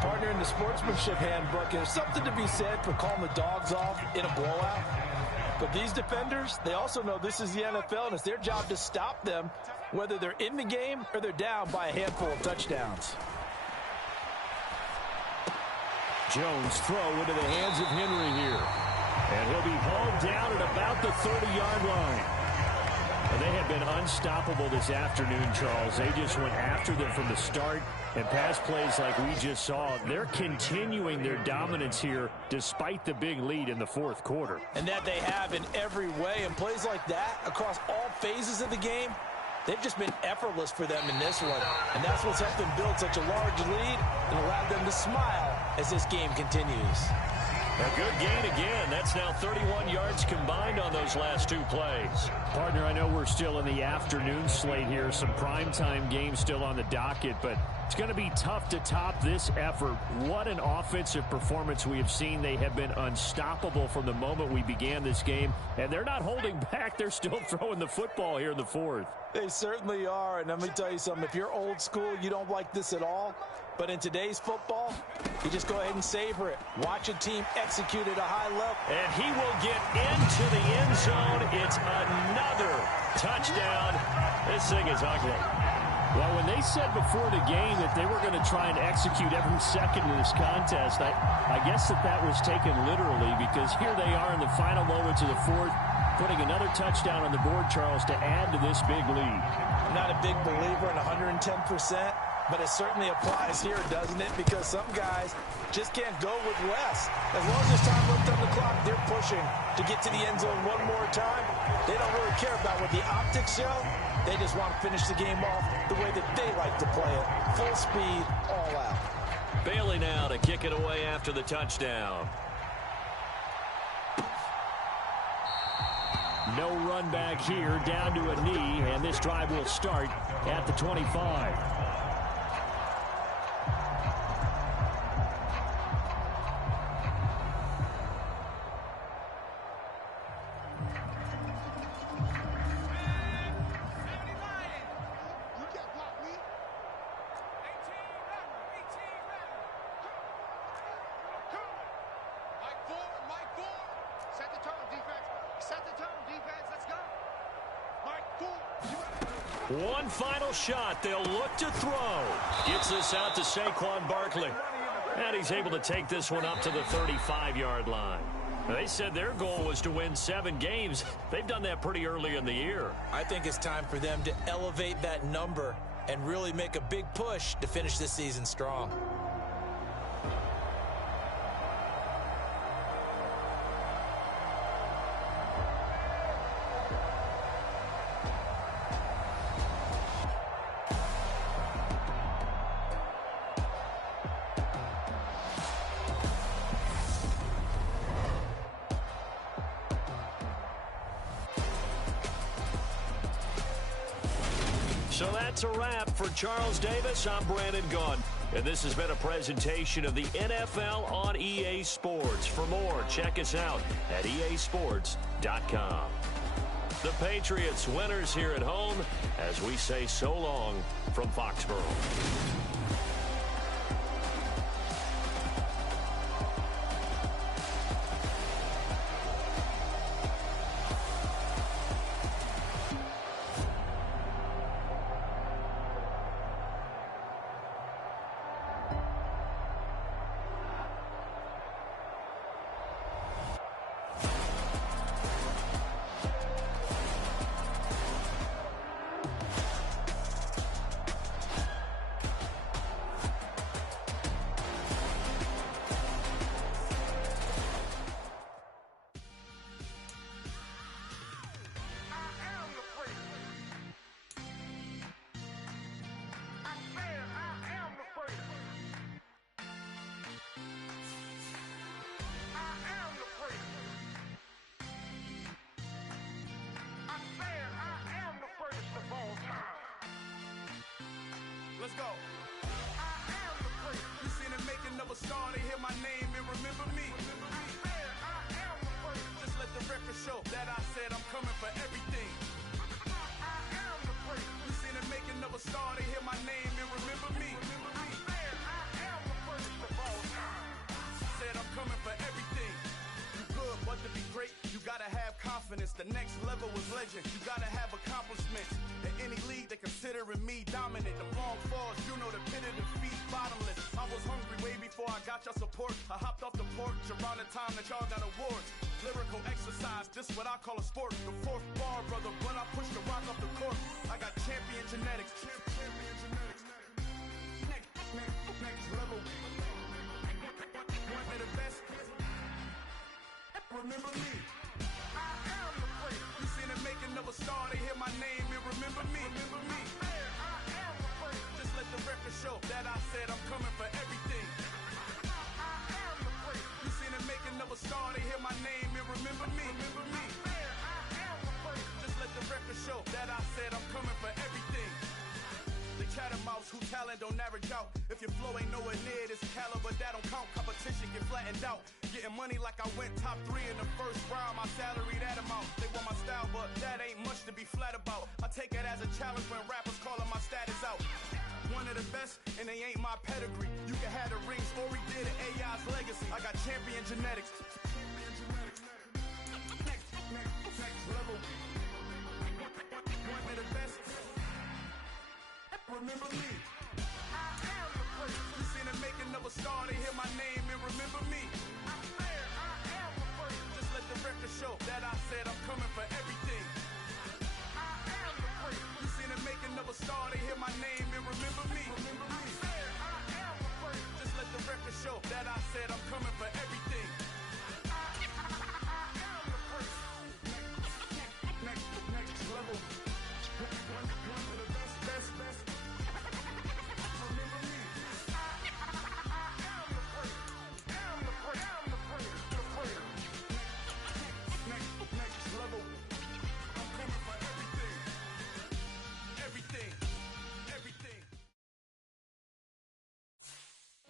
Partner, in the sportsmanship handbook, there's something to be said for calling the dogs off in a blowout. But these defenders, they also know this is the NFL, and it's their job to stop them, whether they're in the game or they're down by a handful of touchdowns. Jones throw into the hands of Henry here. And he'll be hauled down at about the 30-yard line. And they have been unstoppable this afternoon, Charles. They just went after them from the start. And pass plays like we just saw, they're continuing their dominance here despite the big lead in the fourth quarter. And that they have in every way. And plays like that across all phases of the game, they've just been effortless for them in this one. And that's what's helped them build such a large lead and allowed them to smile as this game continues. A good gain again. That's now 31 yards combined on those last two plays. Partner, I know we're still in the afternoon slate here. Some primetime games still on the docket, but it's going to be tough to top this effort. What an offensive performance we have seen. They have been unstoppable from the moment we began this game, and they're not holding back. They're still throwing the football here in the fourth. They certainly are, and let me tell you something. If you're old school, you don't like this at all. But in today's football, you just go ahead and savor it. Watch a team execute at a high level. And he will get into the end zone. It's another touchdown. This thing is ugly. Well, when they said before the game that they were going to try and execute every second of this contest, I guess that was taken literally, because here they are in the final moments of the fourth, putting another touchdown on the board, Charles, to add to this big lead. I'm not a big believer in 110%. But it certainly applies here, doesn't it? Because some guys just can't go with less. As long as there's time left on the clock, they're pushing to get to the end zone one more time. They don't really care about what the optics show. They just want to finish the game off the way that they like to play it. Full speed, all out. Bailey now to kick it away after the touchdown. No run back here, down to a knee, and this drive will start at the 25. One final shot. They'll look to throw. Gets this out to Saquon Barkley. And he's able to take this one up to the 35-yard line. They said their goal was to win 7 games. They've done that pretty early in the year. I think it's time for them to elevate that number and really make a big push to finish this season strong. So that's a wrap for Charles Davis. I'm Brandon Gaudin, and this has been a presentation of the NFL on EA Sports. For more, check us out at easports.com. The Patriots winners here at home as we say so long from Foxborough. Let's go. I am the great. You seen the making of a star, they hear my name and remember me. I am the great. Just let the record show that I said I'm coming for everything. I am the great. You seen the making of a star, they hear my name and remember me. I am the greatest of all time. Said I'm coming for everything. You good, but to be great, you gotta have confidence. The next level was legend. You gotta have accomplishments. In any league, they considering me dominant. The long falls, you know the pit of defeat, bottomless. I was hungry way before I got your support. I hopped off the porch around the time that y'all got awards. Lyrical exercise, this what I call a sport. The fourth bar, brother, when I push the rock off the court. I got champion genetics. Champion genetics. Next level. One of the best. Remember me. I am the great. You seen the making of a star, they hear my name and remember me. Remember me. I am the great. Just let the record show that I said I'm coming for everything. I am the great. You seen the making of a caliber, that don't count. Competition get flattened out. Getting money like I went top 3 in the first round. My salary, that amount. They want my style, but that ain't much to be flat about. I take it as a challenge when rappers calling my status out. One of the best, and they ain't my pedigree. You can have the rings, Ori did it, AI's legacy. I got champion genetics. Next level. One of the best. Remember me. I am the first. You seen the making of a star, they hear my name and remember me. I swear I am the first. Just let the record show that I said I'm coming for everything. I am the first. You seen the making of a star, they hear my name and remember me. I swear I am the first. Just let the record show that I said I'm coming for everything. I am the first. Next level. One of the best. Remember me. I am the first. Next level. I'm coming for everything. Everything.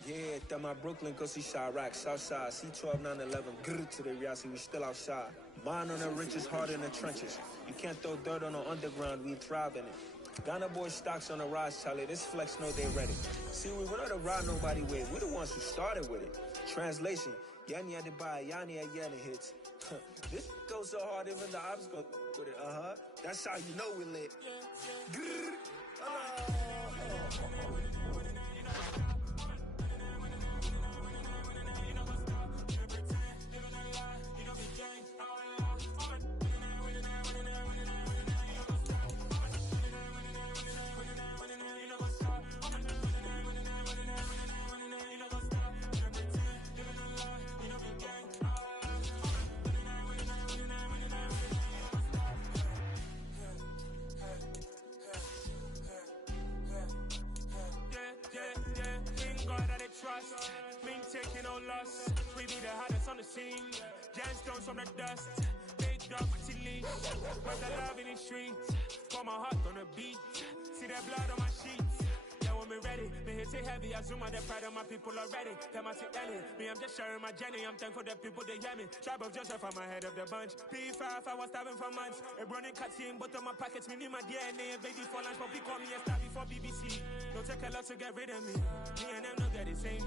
Yeah, that my Brooklyn, go see Chirac, Southside, C12, 911, grr to the Riasi, we still outside. Mine on the riches, hard in the trenches. You can't throw dirt on the underground, we thrive in it. Ghana boys stocks on the rise, Charlie, this flex know they ready. See, we went on the ride nobody with, we're the ones who started with it. Translation, Yanni had to buy, Yanni had Yanni hits. This goes so hard, even the ops go with it, That's how you know we lit. Grr. Trust, been taking no loss. We be the hardest on the scene. Gemstones from the dust. Big dog to leash. But the love in the streets. Got my heart on the beat. See that blood on my sheets. Yeah, when me ready, me hit it heavy. I zoom out the pride of my people already. Tell my sick Ellie, me I'm just sharing my journey. I'm thankful the people they hear me. Tribe of Joseph, I'm ahead of the bunch. P5, I was starving for months. A running cutscene, but on my pockets, me need my DNA. Baby for lunch, but we call me a star before BBC. Don't take a lot to get rid of me. Me and them don't get the same.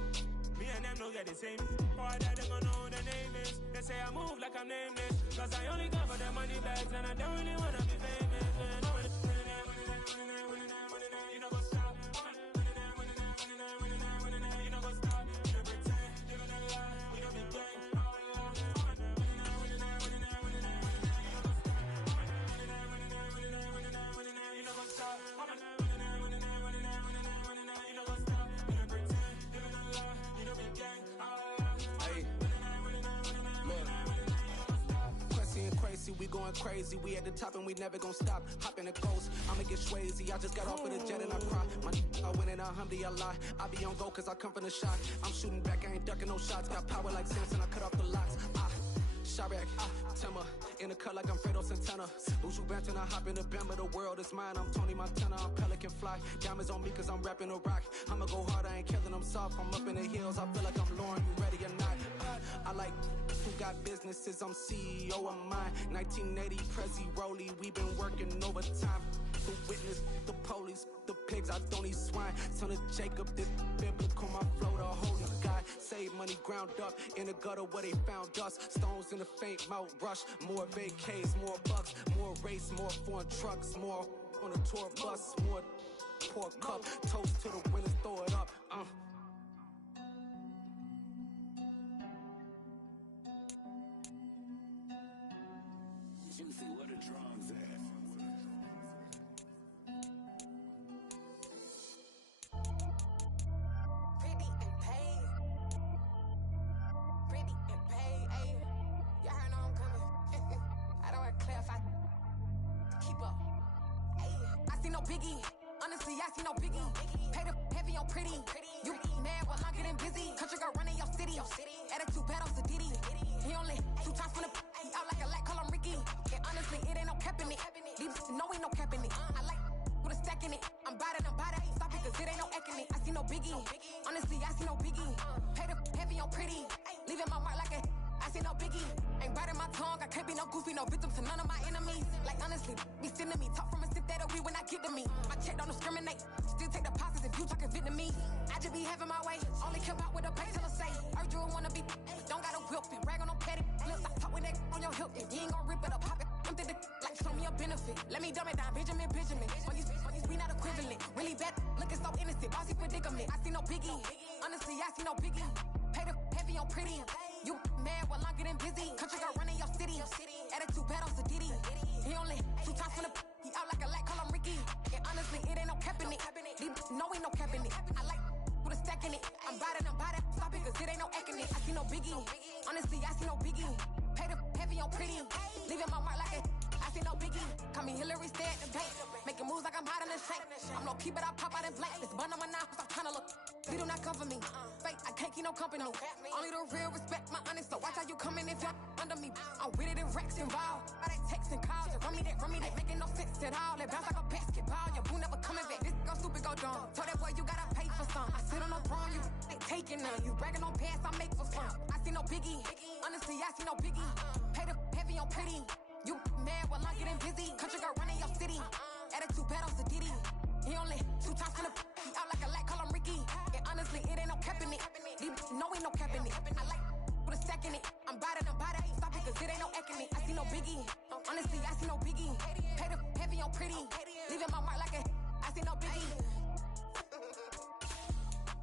Me and them don't get the same. Boy, that them gonna know who the name is. They say I move like I'm nameless. Cause I only come for the money bags and I don't really wanna be famous. You know what's up? You know what's up? You pretend, you gonna lie. We don't be gang. You know what's up? We going crazy, we at the top and we never gonna stop. Hop in the coast, I'ma get swayzy. I just got off of the jet and I cry. I win in a Humvee, I lie. I be on go cause I come from the shot. I'm shooting back, I ain't ducking no shots. Got power like Samson, I cut off the locks. Chirac, Timmer, in the cut like I'm Fredo Santana. Uju Banton, I hop in the Bama, the world is mine. I'm Tony Montana, I'm Pelican Fly. Diamonds on me cause I'm rapping a rock. I'ma go hard, I ain't killing them soft. I'm up in the hills, I feel like I'm Lauren, you ready or not? I like who got businesses, I'm CEO of mine. 1980, Prezi Rolly, we been working overtime. The witness, the police, the pigs, I don't eat swine. Son of Jacob, this biblical, my flow, the holy guy. Save money ground up in the gutter where they found us. Stones in the faint mouth rush. More vacays, more bucks, more race, more foreign trucks, more on a tour bus, more pour cup. Toast to the winners, throw it up. Juicy, what the drums at? Honestly, I see no biggie. Pay the heavy on pretty. You mad while I'm getting busy. Country girl running your city. Attitude bad on Sadidi. He only 2 times from the he out like a lack, call him Ricky. And honestly, it ain't no cap in it. These know ain't no cap in it. I like with a stack in it. I'm bout it, stop it, cause it ain't no eck in it. I see no biggie. Honestly, I see no biggie. Pay the heavy on pretty. Leaving my mark like a, I see no biggie. Ain't biting my tongue, I can't be no goofy, no victim to none of my enemies. Like honestly, be sending me, talk from a sit that we when I get to me. My check don't discriminate, still take deposits if you talking Vietnamese. I just be having my way, only care about what the pay tell us say. Urge you wanna be, don't gotta whip it, rag on no petty. Look, I talk with that on your hip, if you ain't gon' rip it up, pop it. I'm the like show me a benefit. Let me dumb it down, Benjamin. When you we not equivalent, really bad, looking so innocent, bossy predicament. I see no biggie, honestly, I see no biggie. Pay the heavy on pretty. You mad while I'm getting busy. Country girl running your city. Attitude bad on Sadiddy. He only 2 times from the he out like a light, call him Ricky. And honestly, it ain't no cap in it. No, ain't no cap in it. I like with a stack in it. I'm by that. Stop it, cause it ain't no acting it. I see no biggie. Honestly, I see no biggie. Pay the heavy on pretty. Leaving my mark like a, I see no biggie. Call me Hillary, stay at the bank. Making moves like I'm hiding in shank. I'm low key, but I pop out in blank. This bun on my knife, I'm trying to look. They do not cover me. Fake, I can't keep no company. Only the real respect my honest. So watch how you coming if you're under me. I'm with it in racks involved. By that text and calls, just run me that. Making no sense at all. They bounce like a basketball. Your boo never coming back. This go stupid, go dumb. Told that boy you gotta pay for some. I sit on the throne, you ain't taking none. You bragging on pants, I make for fun. I see no biggie. Honestly, I see no biggie. Pay the heavy on pretty. You mad while I'm getting busy. Country girl running your city. Attitude bad on Sadiddy. He only 2 times from the he out like a light, call him Ricky. And honestly, it ain't no cap in it. No, ain't no cap in it. I like with a stack in it. I'm by that. Stop it, cause it ain't no acting it. I see no biggie. Honestly, I see no biggie. Pay the heavy on pretty. Leaving my mark like a, I see no biggie.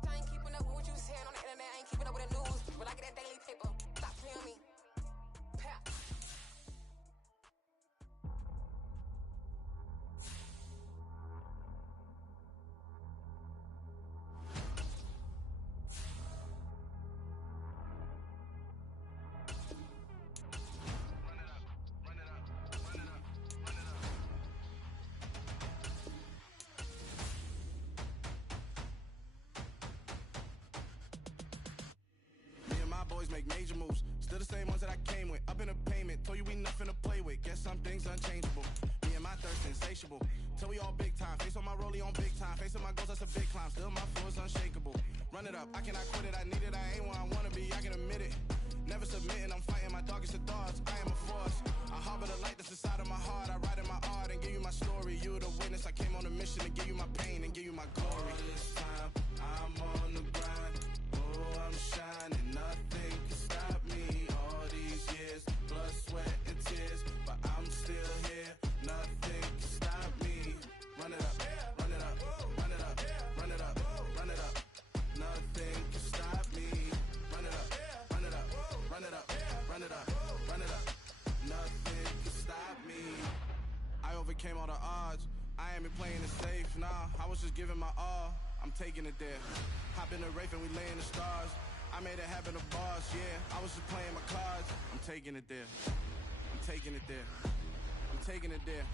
I ain't keeping up with what you saying on the internet. I ain't keeping up with the news. But I get that daily paper. Stop playing me. Pap. Boys make major moves, still the same ones that I came with. Up in a payment, told you we nothing to play with. Guess some things unchangeable. Me and my thirst insatiable. Till we all big time. Face on my rollie on big time. Facing my goals, that's a big climb. Still my flow is unshakable. Run it up, I cannot quit it. I need it, I ain't where I wanna be. I can admit it. Never submitting, I'm fighting my darkest of thoughts. I am a force. I harbor the light that's inside of my heart. I write in my art and give you my story. You the witness. I came on a mission to give you my pain and give you my glory. All this time, I'm on the grind. Oh, I'm shining. Nothing can stop me. All these years, blood, sweat, and tears. But I'm still here. Nothing can stop me. Run it up, run it up, run it up, run it up, run it up. Nothing can stop me. Run it up, run it up, run it up, run it up, run it up. Nothing can stop me. I overcame all the odds. I ain't been playing it safe, nah. I was just giving my all. I'm taking it there. Hop in the Wraith and we lay in the stars. I made it happen to bars, yeah. I was just playing my cards. I'm taking it there. I'm taking it there. I'm taking it there.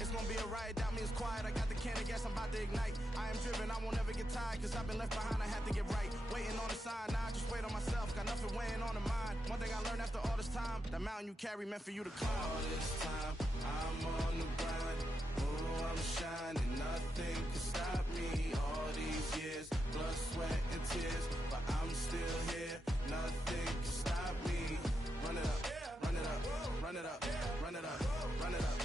It's gonna be a riot, doubt me it's quiet. I got the can of gas, I'm about to ignite. I am driven, I won't ever get tired. Cause I've been left behind, I have to get right. Waiting on a sign, now I just wait on myself. Got nothing weighing on the mind. One thing I learned after all this time, the mountain you carry meant for you to climb. All this time, I'm on the grind. Oh, I'm shining, nothing can stop me. All these years, blood, sweat, and tears. But I'm still here, nothing can stop me. Run it up, run it up, run it up, run it up, run it up.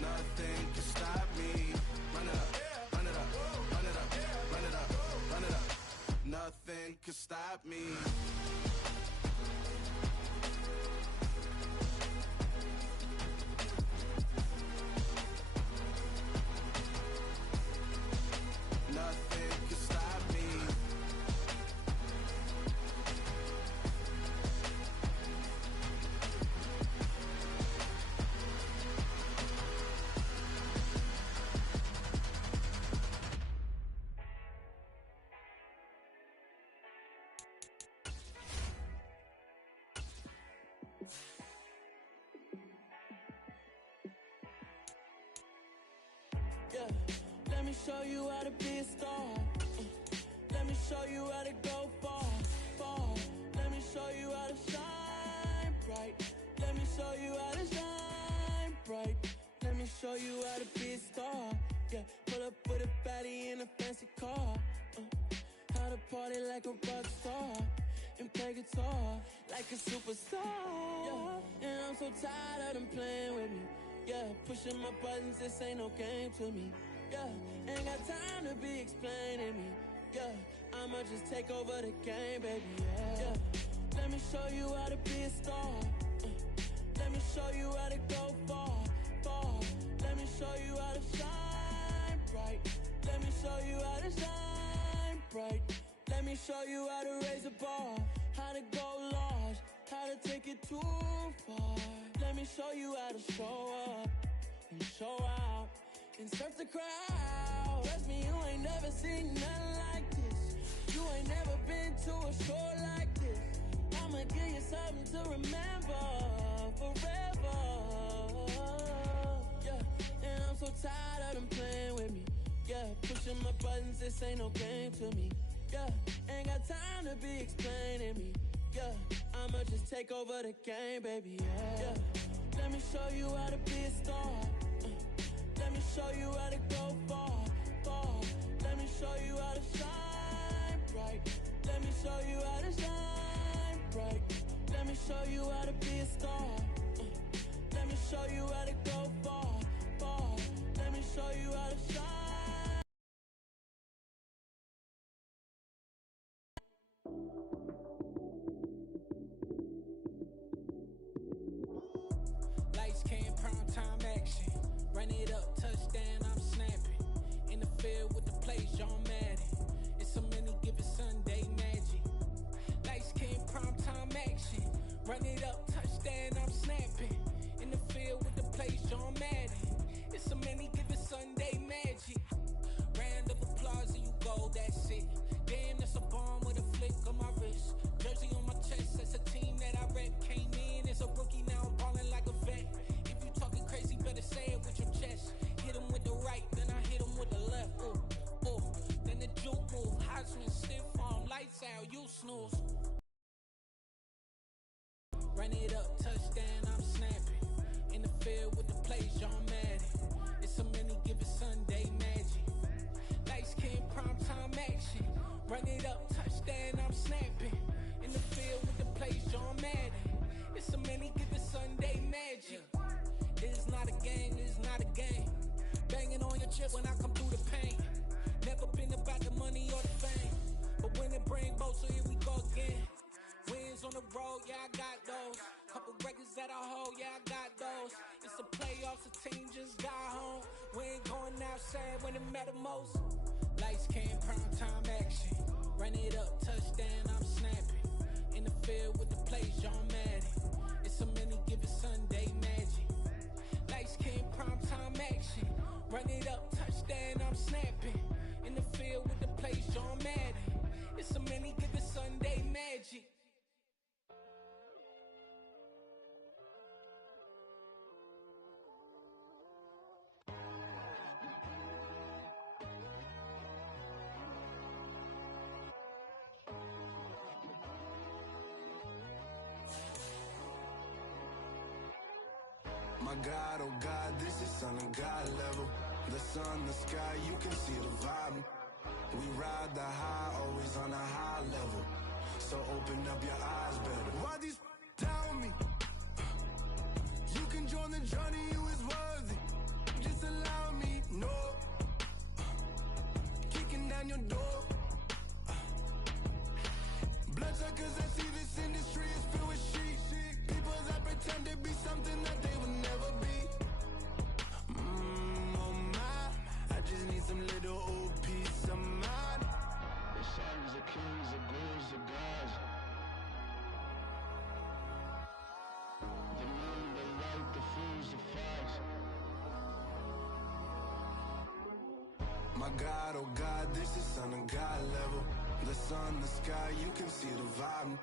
Nothing can stop me. Run it up, run it up, run it up, run it up, run it up. Nothing can stop me. Nothing can stop me. Yeah, let me show you how to be a star. Let me show you how to go far, far. Let me show you how to shine bright. Let me show you how to shine bright. Let me show you how to be a star. Yeah, pull up with a baddie in a classic car. How to party like a rock star and play guitar like a superstar. Yeah, and I'm so tired of them playing with me. Yeah, pushing my buttons, this ain't no game to me. Yeah, ain't got time to be explaining me. Yeah, I'ma just take over the game, baby. Yeah, let me show you how to be a star. Let me show you how to go far, far. Let me show you how to shine bright. Let me show you how to shine bright. Let me show you how to raise a bar, how to go large, how to take it too far. Let me show you how to show up and show out and surf the crowd. Trust me, you ain't never seen nothing like this. You ain't never been to a show like this. I'ma give you something to remember forever. Yeah, and I'm so tired of them playing with me. Yeah, pushing my buttons, this ain't no game to me. Yeah, ain't got time to be explaining me. Yeah, I'ma just take over the game, baby. Yeah, let me show you how to be a star. Let me show you how to go far, far. Let me show you how to shine bright. Let me show you how to shine bright. Let me show you how to be a star. Let me show you how to go far, far. Let me show you how to shine. Lights came, prime time action. Run it up, touchdown, I'm snapping. In the field with the plays, John Madden. It's a many given Sunday magic. Lights came, prime time action. Run it up, touchdown, I'm snapping. In the field with the plays, John Madden. It's a many given Sunday magic. Round of applause and you go, that's it. Damn, that's a bomb with a flick on my wrist. Jersey on my chest, that's a team that I rep. Came in as a rookie, now I'm ballin' like a vet. If you talking crazy, better say it with your chest. Hit him with the right, then I hit him with the left. Ooh, ooh. Then the juke move, high swing, stiff arm, lights out, you snooze. Run it up, touchdown, I'm snapping. In the field with the plays, John Madden. It's a many given Sunday magic. Lights came, prime time action. Run it up, touchdown, I'm snapping. In the field with the plays, John Madden. It's a many given Sunday magic. It's not a game, it's not a game. Banging on your chest when I come through the pain. Never been about the money or the fame. But when it bring both, so here we go again. Wins on the road, yeah, I got those. Couple records that I hold, yeah, I got those. It's the playoffs, the team just got home. We ain't going outside when it matter most. Lights came, prime time action. Run it up, touchdown, I'm snapping. In the field with the plays, John Madden. It's a many given Sunday magic. Lights came, prime time action. Run it up, touchdown, I'm snapping. In the field with the plays, John Madden. It's a many given Sunday magic. My God, oh God, this is Son of God level. The sun, the sky, you can see the vibe. We ride the high, always on a high level. So open up your eyes better. Why these down me? You can join the journey, you is worthy. Just allow me, no. Kicking down your door. Bloodsuckers, I see this industry is filled with shit. People that pretend to be something that they would never be. Oh my, I just need some little old peace of mind. The sons of kings, the ghouls, the gods. The moon, the light, the fools, the fox. My God, oh God, this is Son of God level. The sun, the sky, you can see the vibe.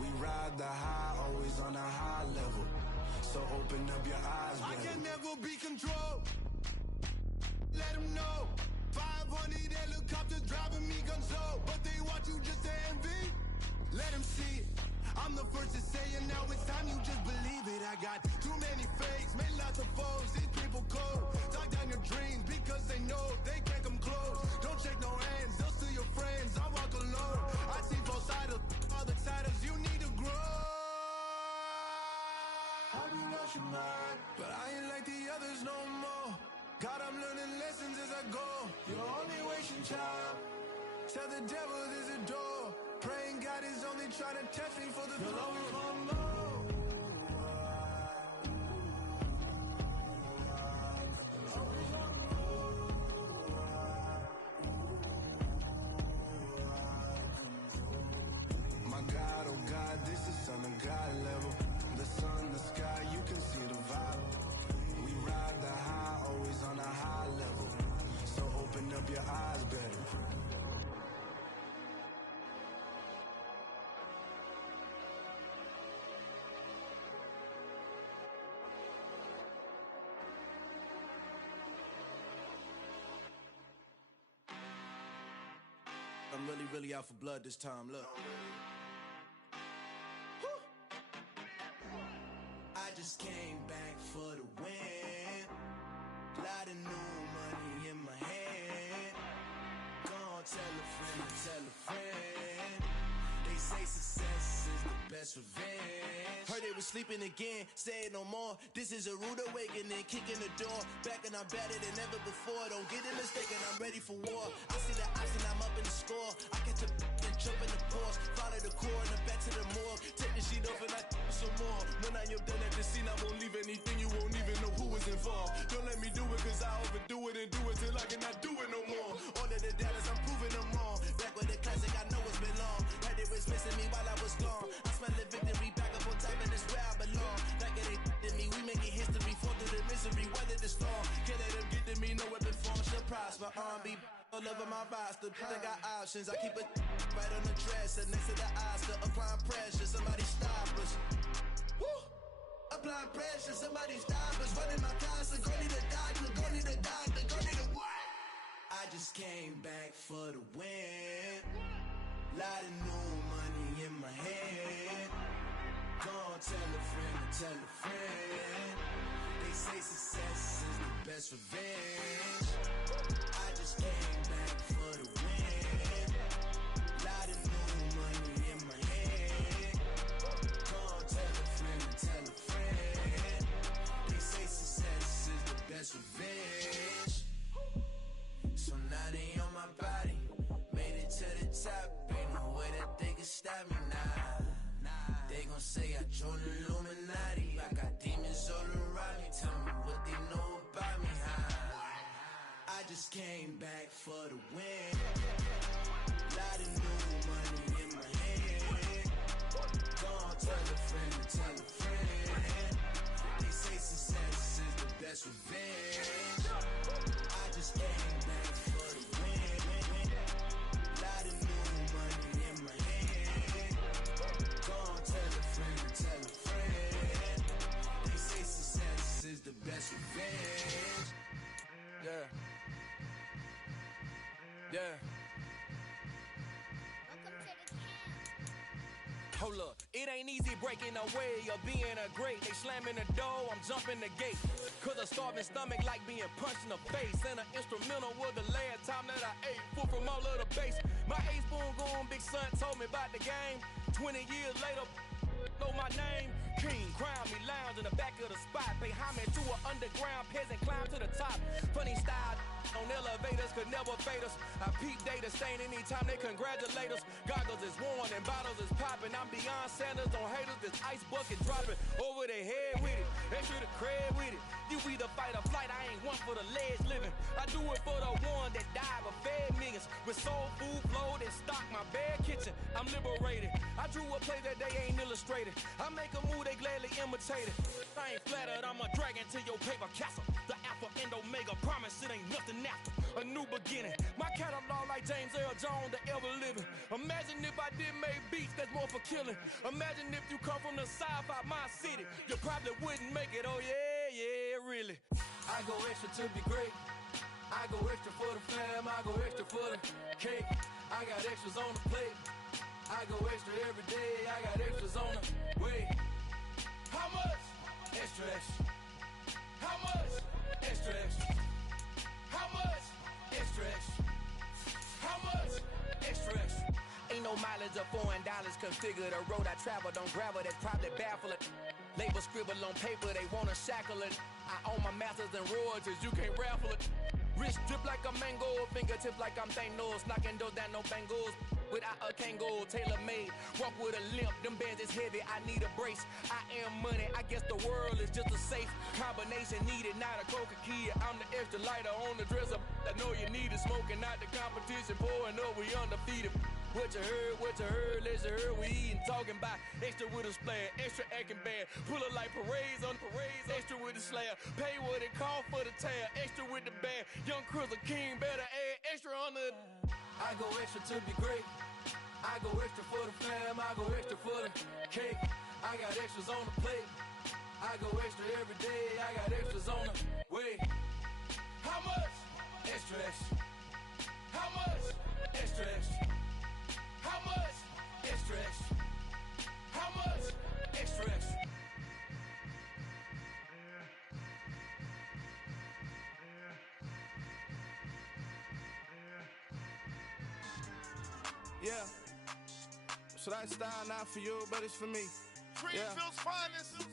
We ride the high, always on a high level. So open up your eyes, baby. I can never be controlled. Let them know. 500 helicopters driving me gunso. But they want you just to envy. Let them see it. I'm the first to say it, now it's time you just believe it. I got too many fakes, made lots of foes. These people cold. Talk down your dreams because they know they can't come close. clothes. Don't shake no hands, those to your friends. I walk alone. I see both sides of all the titles. You need to grow. I be lost your mind, but I ain't like the others no more. God, I'm learning lessons as I go. You're only wasting time. Tell the devil there's a door. Praying God is only trying to test me for the you'll always want more. My God, oh God, this is Son of God level. The sun, the sky, you can see the vibe. We ride the high, always on a high level. So open up your eyes better. I'm really out for blood this time, look. Woo. I just came back for the win. Lot of new money in my hand. Gonna tell a friend. They say success is the best revenge. Heard they was sleeping again, say it no more. This is a rude awakening, kicking the door. Back and I'm better than ever before. Don't get it mistaken, I'm ready for war. I see the option, I'm up in the score. I catch a and jump in the course. Follow the core and the back to the morgue. Take the sheet off and I some more. When I am done at the scene, I won't leave anything. You won't even know who was involved. Don't let me do it, cause I overdo it and do it till I cannot do it no more. All of the doubters, I'm proving them wrong. Back with the classic, I know it's been long. Had it was missing me while I was gone. I smell the victory back up on top, and it's where I belong. Like it ain't to me, we making history. Fall through the misery, weather the storm. Can't let them get to me, no weapon form shall prosper. R&B all over my roster. I got options, I keep it right on the dresser. Next to the Oscar, applying pressure. Somebody stop us. Woo! Applying pressure, somebody stop us. Running my constant, go need a doctor, go need a doctor, go need a what? I just came back for the win. Lot of new money in my hand. Gonna tell a friend. They say success is the best revenge. I just came back for the win. Lot of new money in my hand. Gonna tell a friend. They say success is the best revenge. So now they on my body. Made it to the top. Ain't no way that they can stop me now. They gon' say I joined the Illuminati. I got demons all around me. Tell me what they know about me, huh? I just came back for the win. Lot of new money in my hand. Gonna tell a friend. They say success is the best revenge. I just came back for the win. Lot of new money in my hand. Gonna tell a friend. They say success is the best revenge. Yeah. Hold up, it ain't easy breaking away or being a great. They slamming the door, I'm jumping the gate. Cause a starving stomach like being punched in the face. And an instrumental was the last time that I ate food from all of the bass. My A-Spoon goon, big son told me about the game. 20 years later, know my name. King, crown me, lounge in the back of the spot. Pay homage to an underground peasant, climb to the top. Funny style on elevators could never fade us. I peep data stain anytime they congratulate us. Goggles is worn and bottles is popping. I'm beyond Sanders on haters, this ice bucket dropping over their head with it. Extra the cred with it. You either fight or flight, I ain't one for the ledge living. I do it for the one that died but fed millions. With soul food flowed and stocked my bare kitchen. I'm liberated. I drew a play that they ain't illustrated. I make a move, they gladly imitate it. I ain't flattered, I'm a dragon to your paper castle. The Alpha and Omega, promise it ain't nothing after. A new beginning. My catalog like James Earl Jones, the ever living. Imagine if I did make beats that's more for killing. Imagine if you come from the south out my city. You probably wouldn't make it, oh yeah, really. I go extra to be great. I go extra for the fam, I go extra for the cake. I got extras on the plate. I go extra every day, I got extras on the way. How much? Extra. How much? Extra. How much? Extra, extra. How much? Extra, extra. Ain't no mileage of $4 configure the road I travel. Don't gravel, that's probably baffling. Label scribble on paper, they wanna shackle it. I own my masters and royalties, you can't raffle it. Wrist drip like a mango, fingertips like I'm Thanos. Knocking those down, no bangles. Without a Kango, tailor-made. Walk with a limp, them bands is heavy, I need a brace. I am money, I guess the world is just a safe combination needed, not a coca-key. I'm the extra lighter on the dresser. I know you need it, smoking out the competition, pouring up, we undefeated. What you heard, let's hear we eatin', talking about extra with a splash, extra acting bad, pull it like parades on parades, extra with the slab, pay what it cost for the tab, extra with the band, young Chris a king, better add extra on the. I go extra to be great, I go extra for the fam, I go extra for the cake, I got extras on the plate, I go extra every day, I got extras on the way. How much? Extra, extra. How much? Extra, extra. How much? Extra, extra. How much? Extra, extra. Yeah. So that style not for you, but it's for me. Greenfield's finest.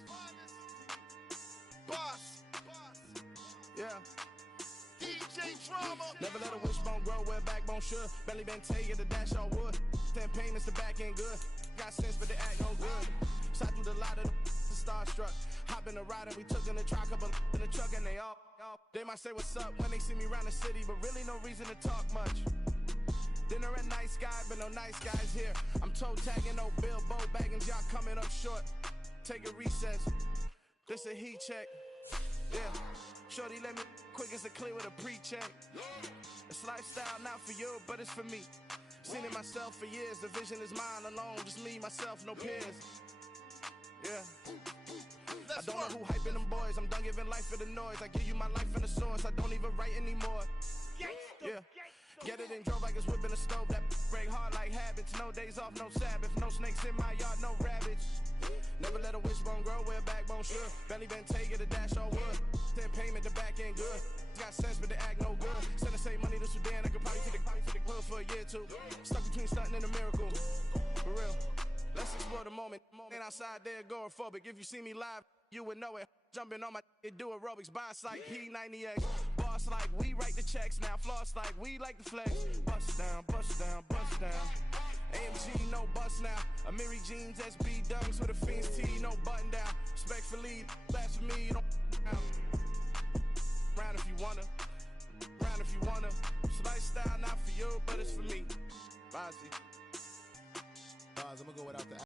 Boss. Yeah. DJ Drama. Never let a wishbone grow where backbone should. Belly been taking the dash all wood. 10 payments, the back end good. Got sense, but the act no good. Shot through the lot of the starstruck. Hop in the ride and we took in the truck, couple in the truck, and they all. They might say what's up when they see me around the city, but really no reason to talk much. Dinner at nice guy, but no nice guys here. I'm toe tagging, no Bilbo Baggins, y'all coming up short. Take a recess. This a heat check. Yeah. Shorty let me quick as a clear with a pre-check. It's lifestyle not for you, but it's for me. Seen it myself for years. The vision is mine alone. Just me, myself, no peers. Yeah. I don't know who hyping them boys. I'm done giving life for the noise. I give you my life in the source. I don't even write anymore. Yeah. Get it and drove like it's whipping a stove. That break hard like habits. No days off, no Sabbath. No snakes in my yard, no rabbits. Never let a wishbone grow where backbone should. Belly been taking the dash all wood. 10 payment, the back end good. Got sense, but the act no good. Send the same money to Sudan. I could probably take the hood for a year or two. Stuck between stunting and a miracle. For real. Let's explore the moment. Ain't outside there agoraphobic. If you see me live, you would know it. Jumping on my do aerobics. Boss like P90X. Boss like we write the checks now. Floss like we like the flex. Bust down, bust down, bust down. AMG, no bust now. Amiri jeans, SB dunks with a Fiends tee, no button down. Respectfully, that's for me, you don't down. Round if you wanna. Round if you wanna. It's lifestyle not for you, but it's for me. Bozzy. I'm gonna go without the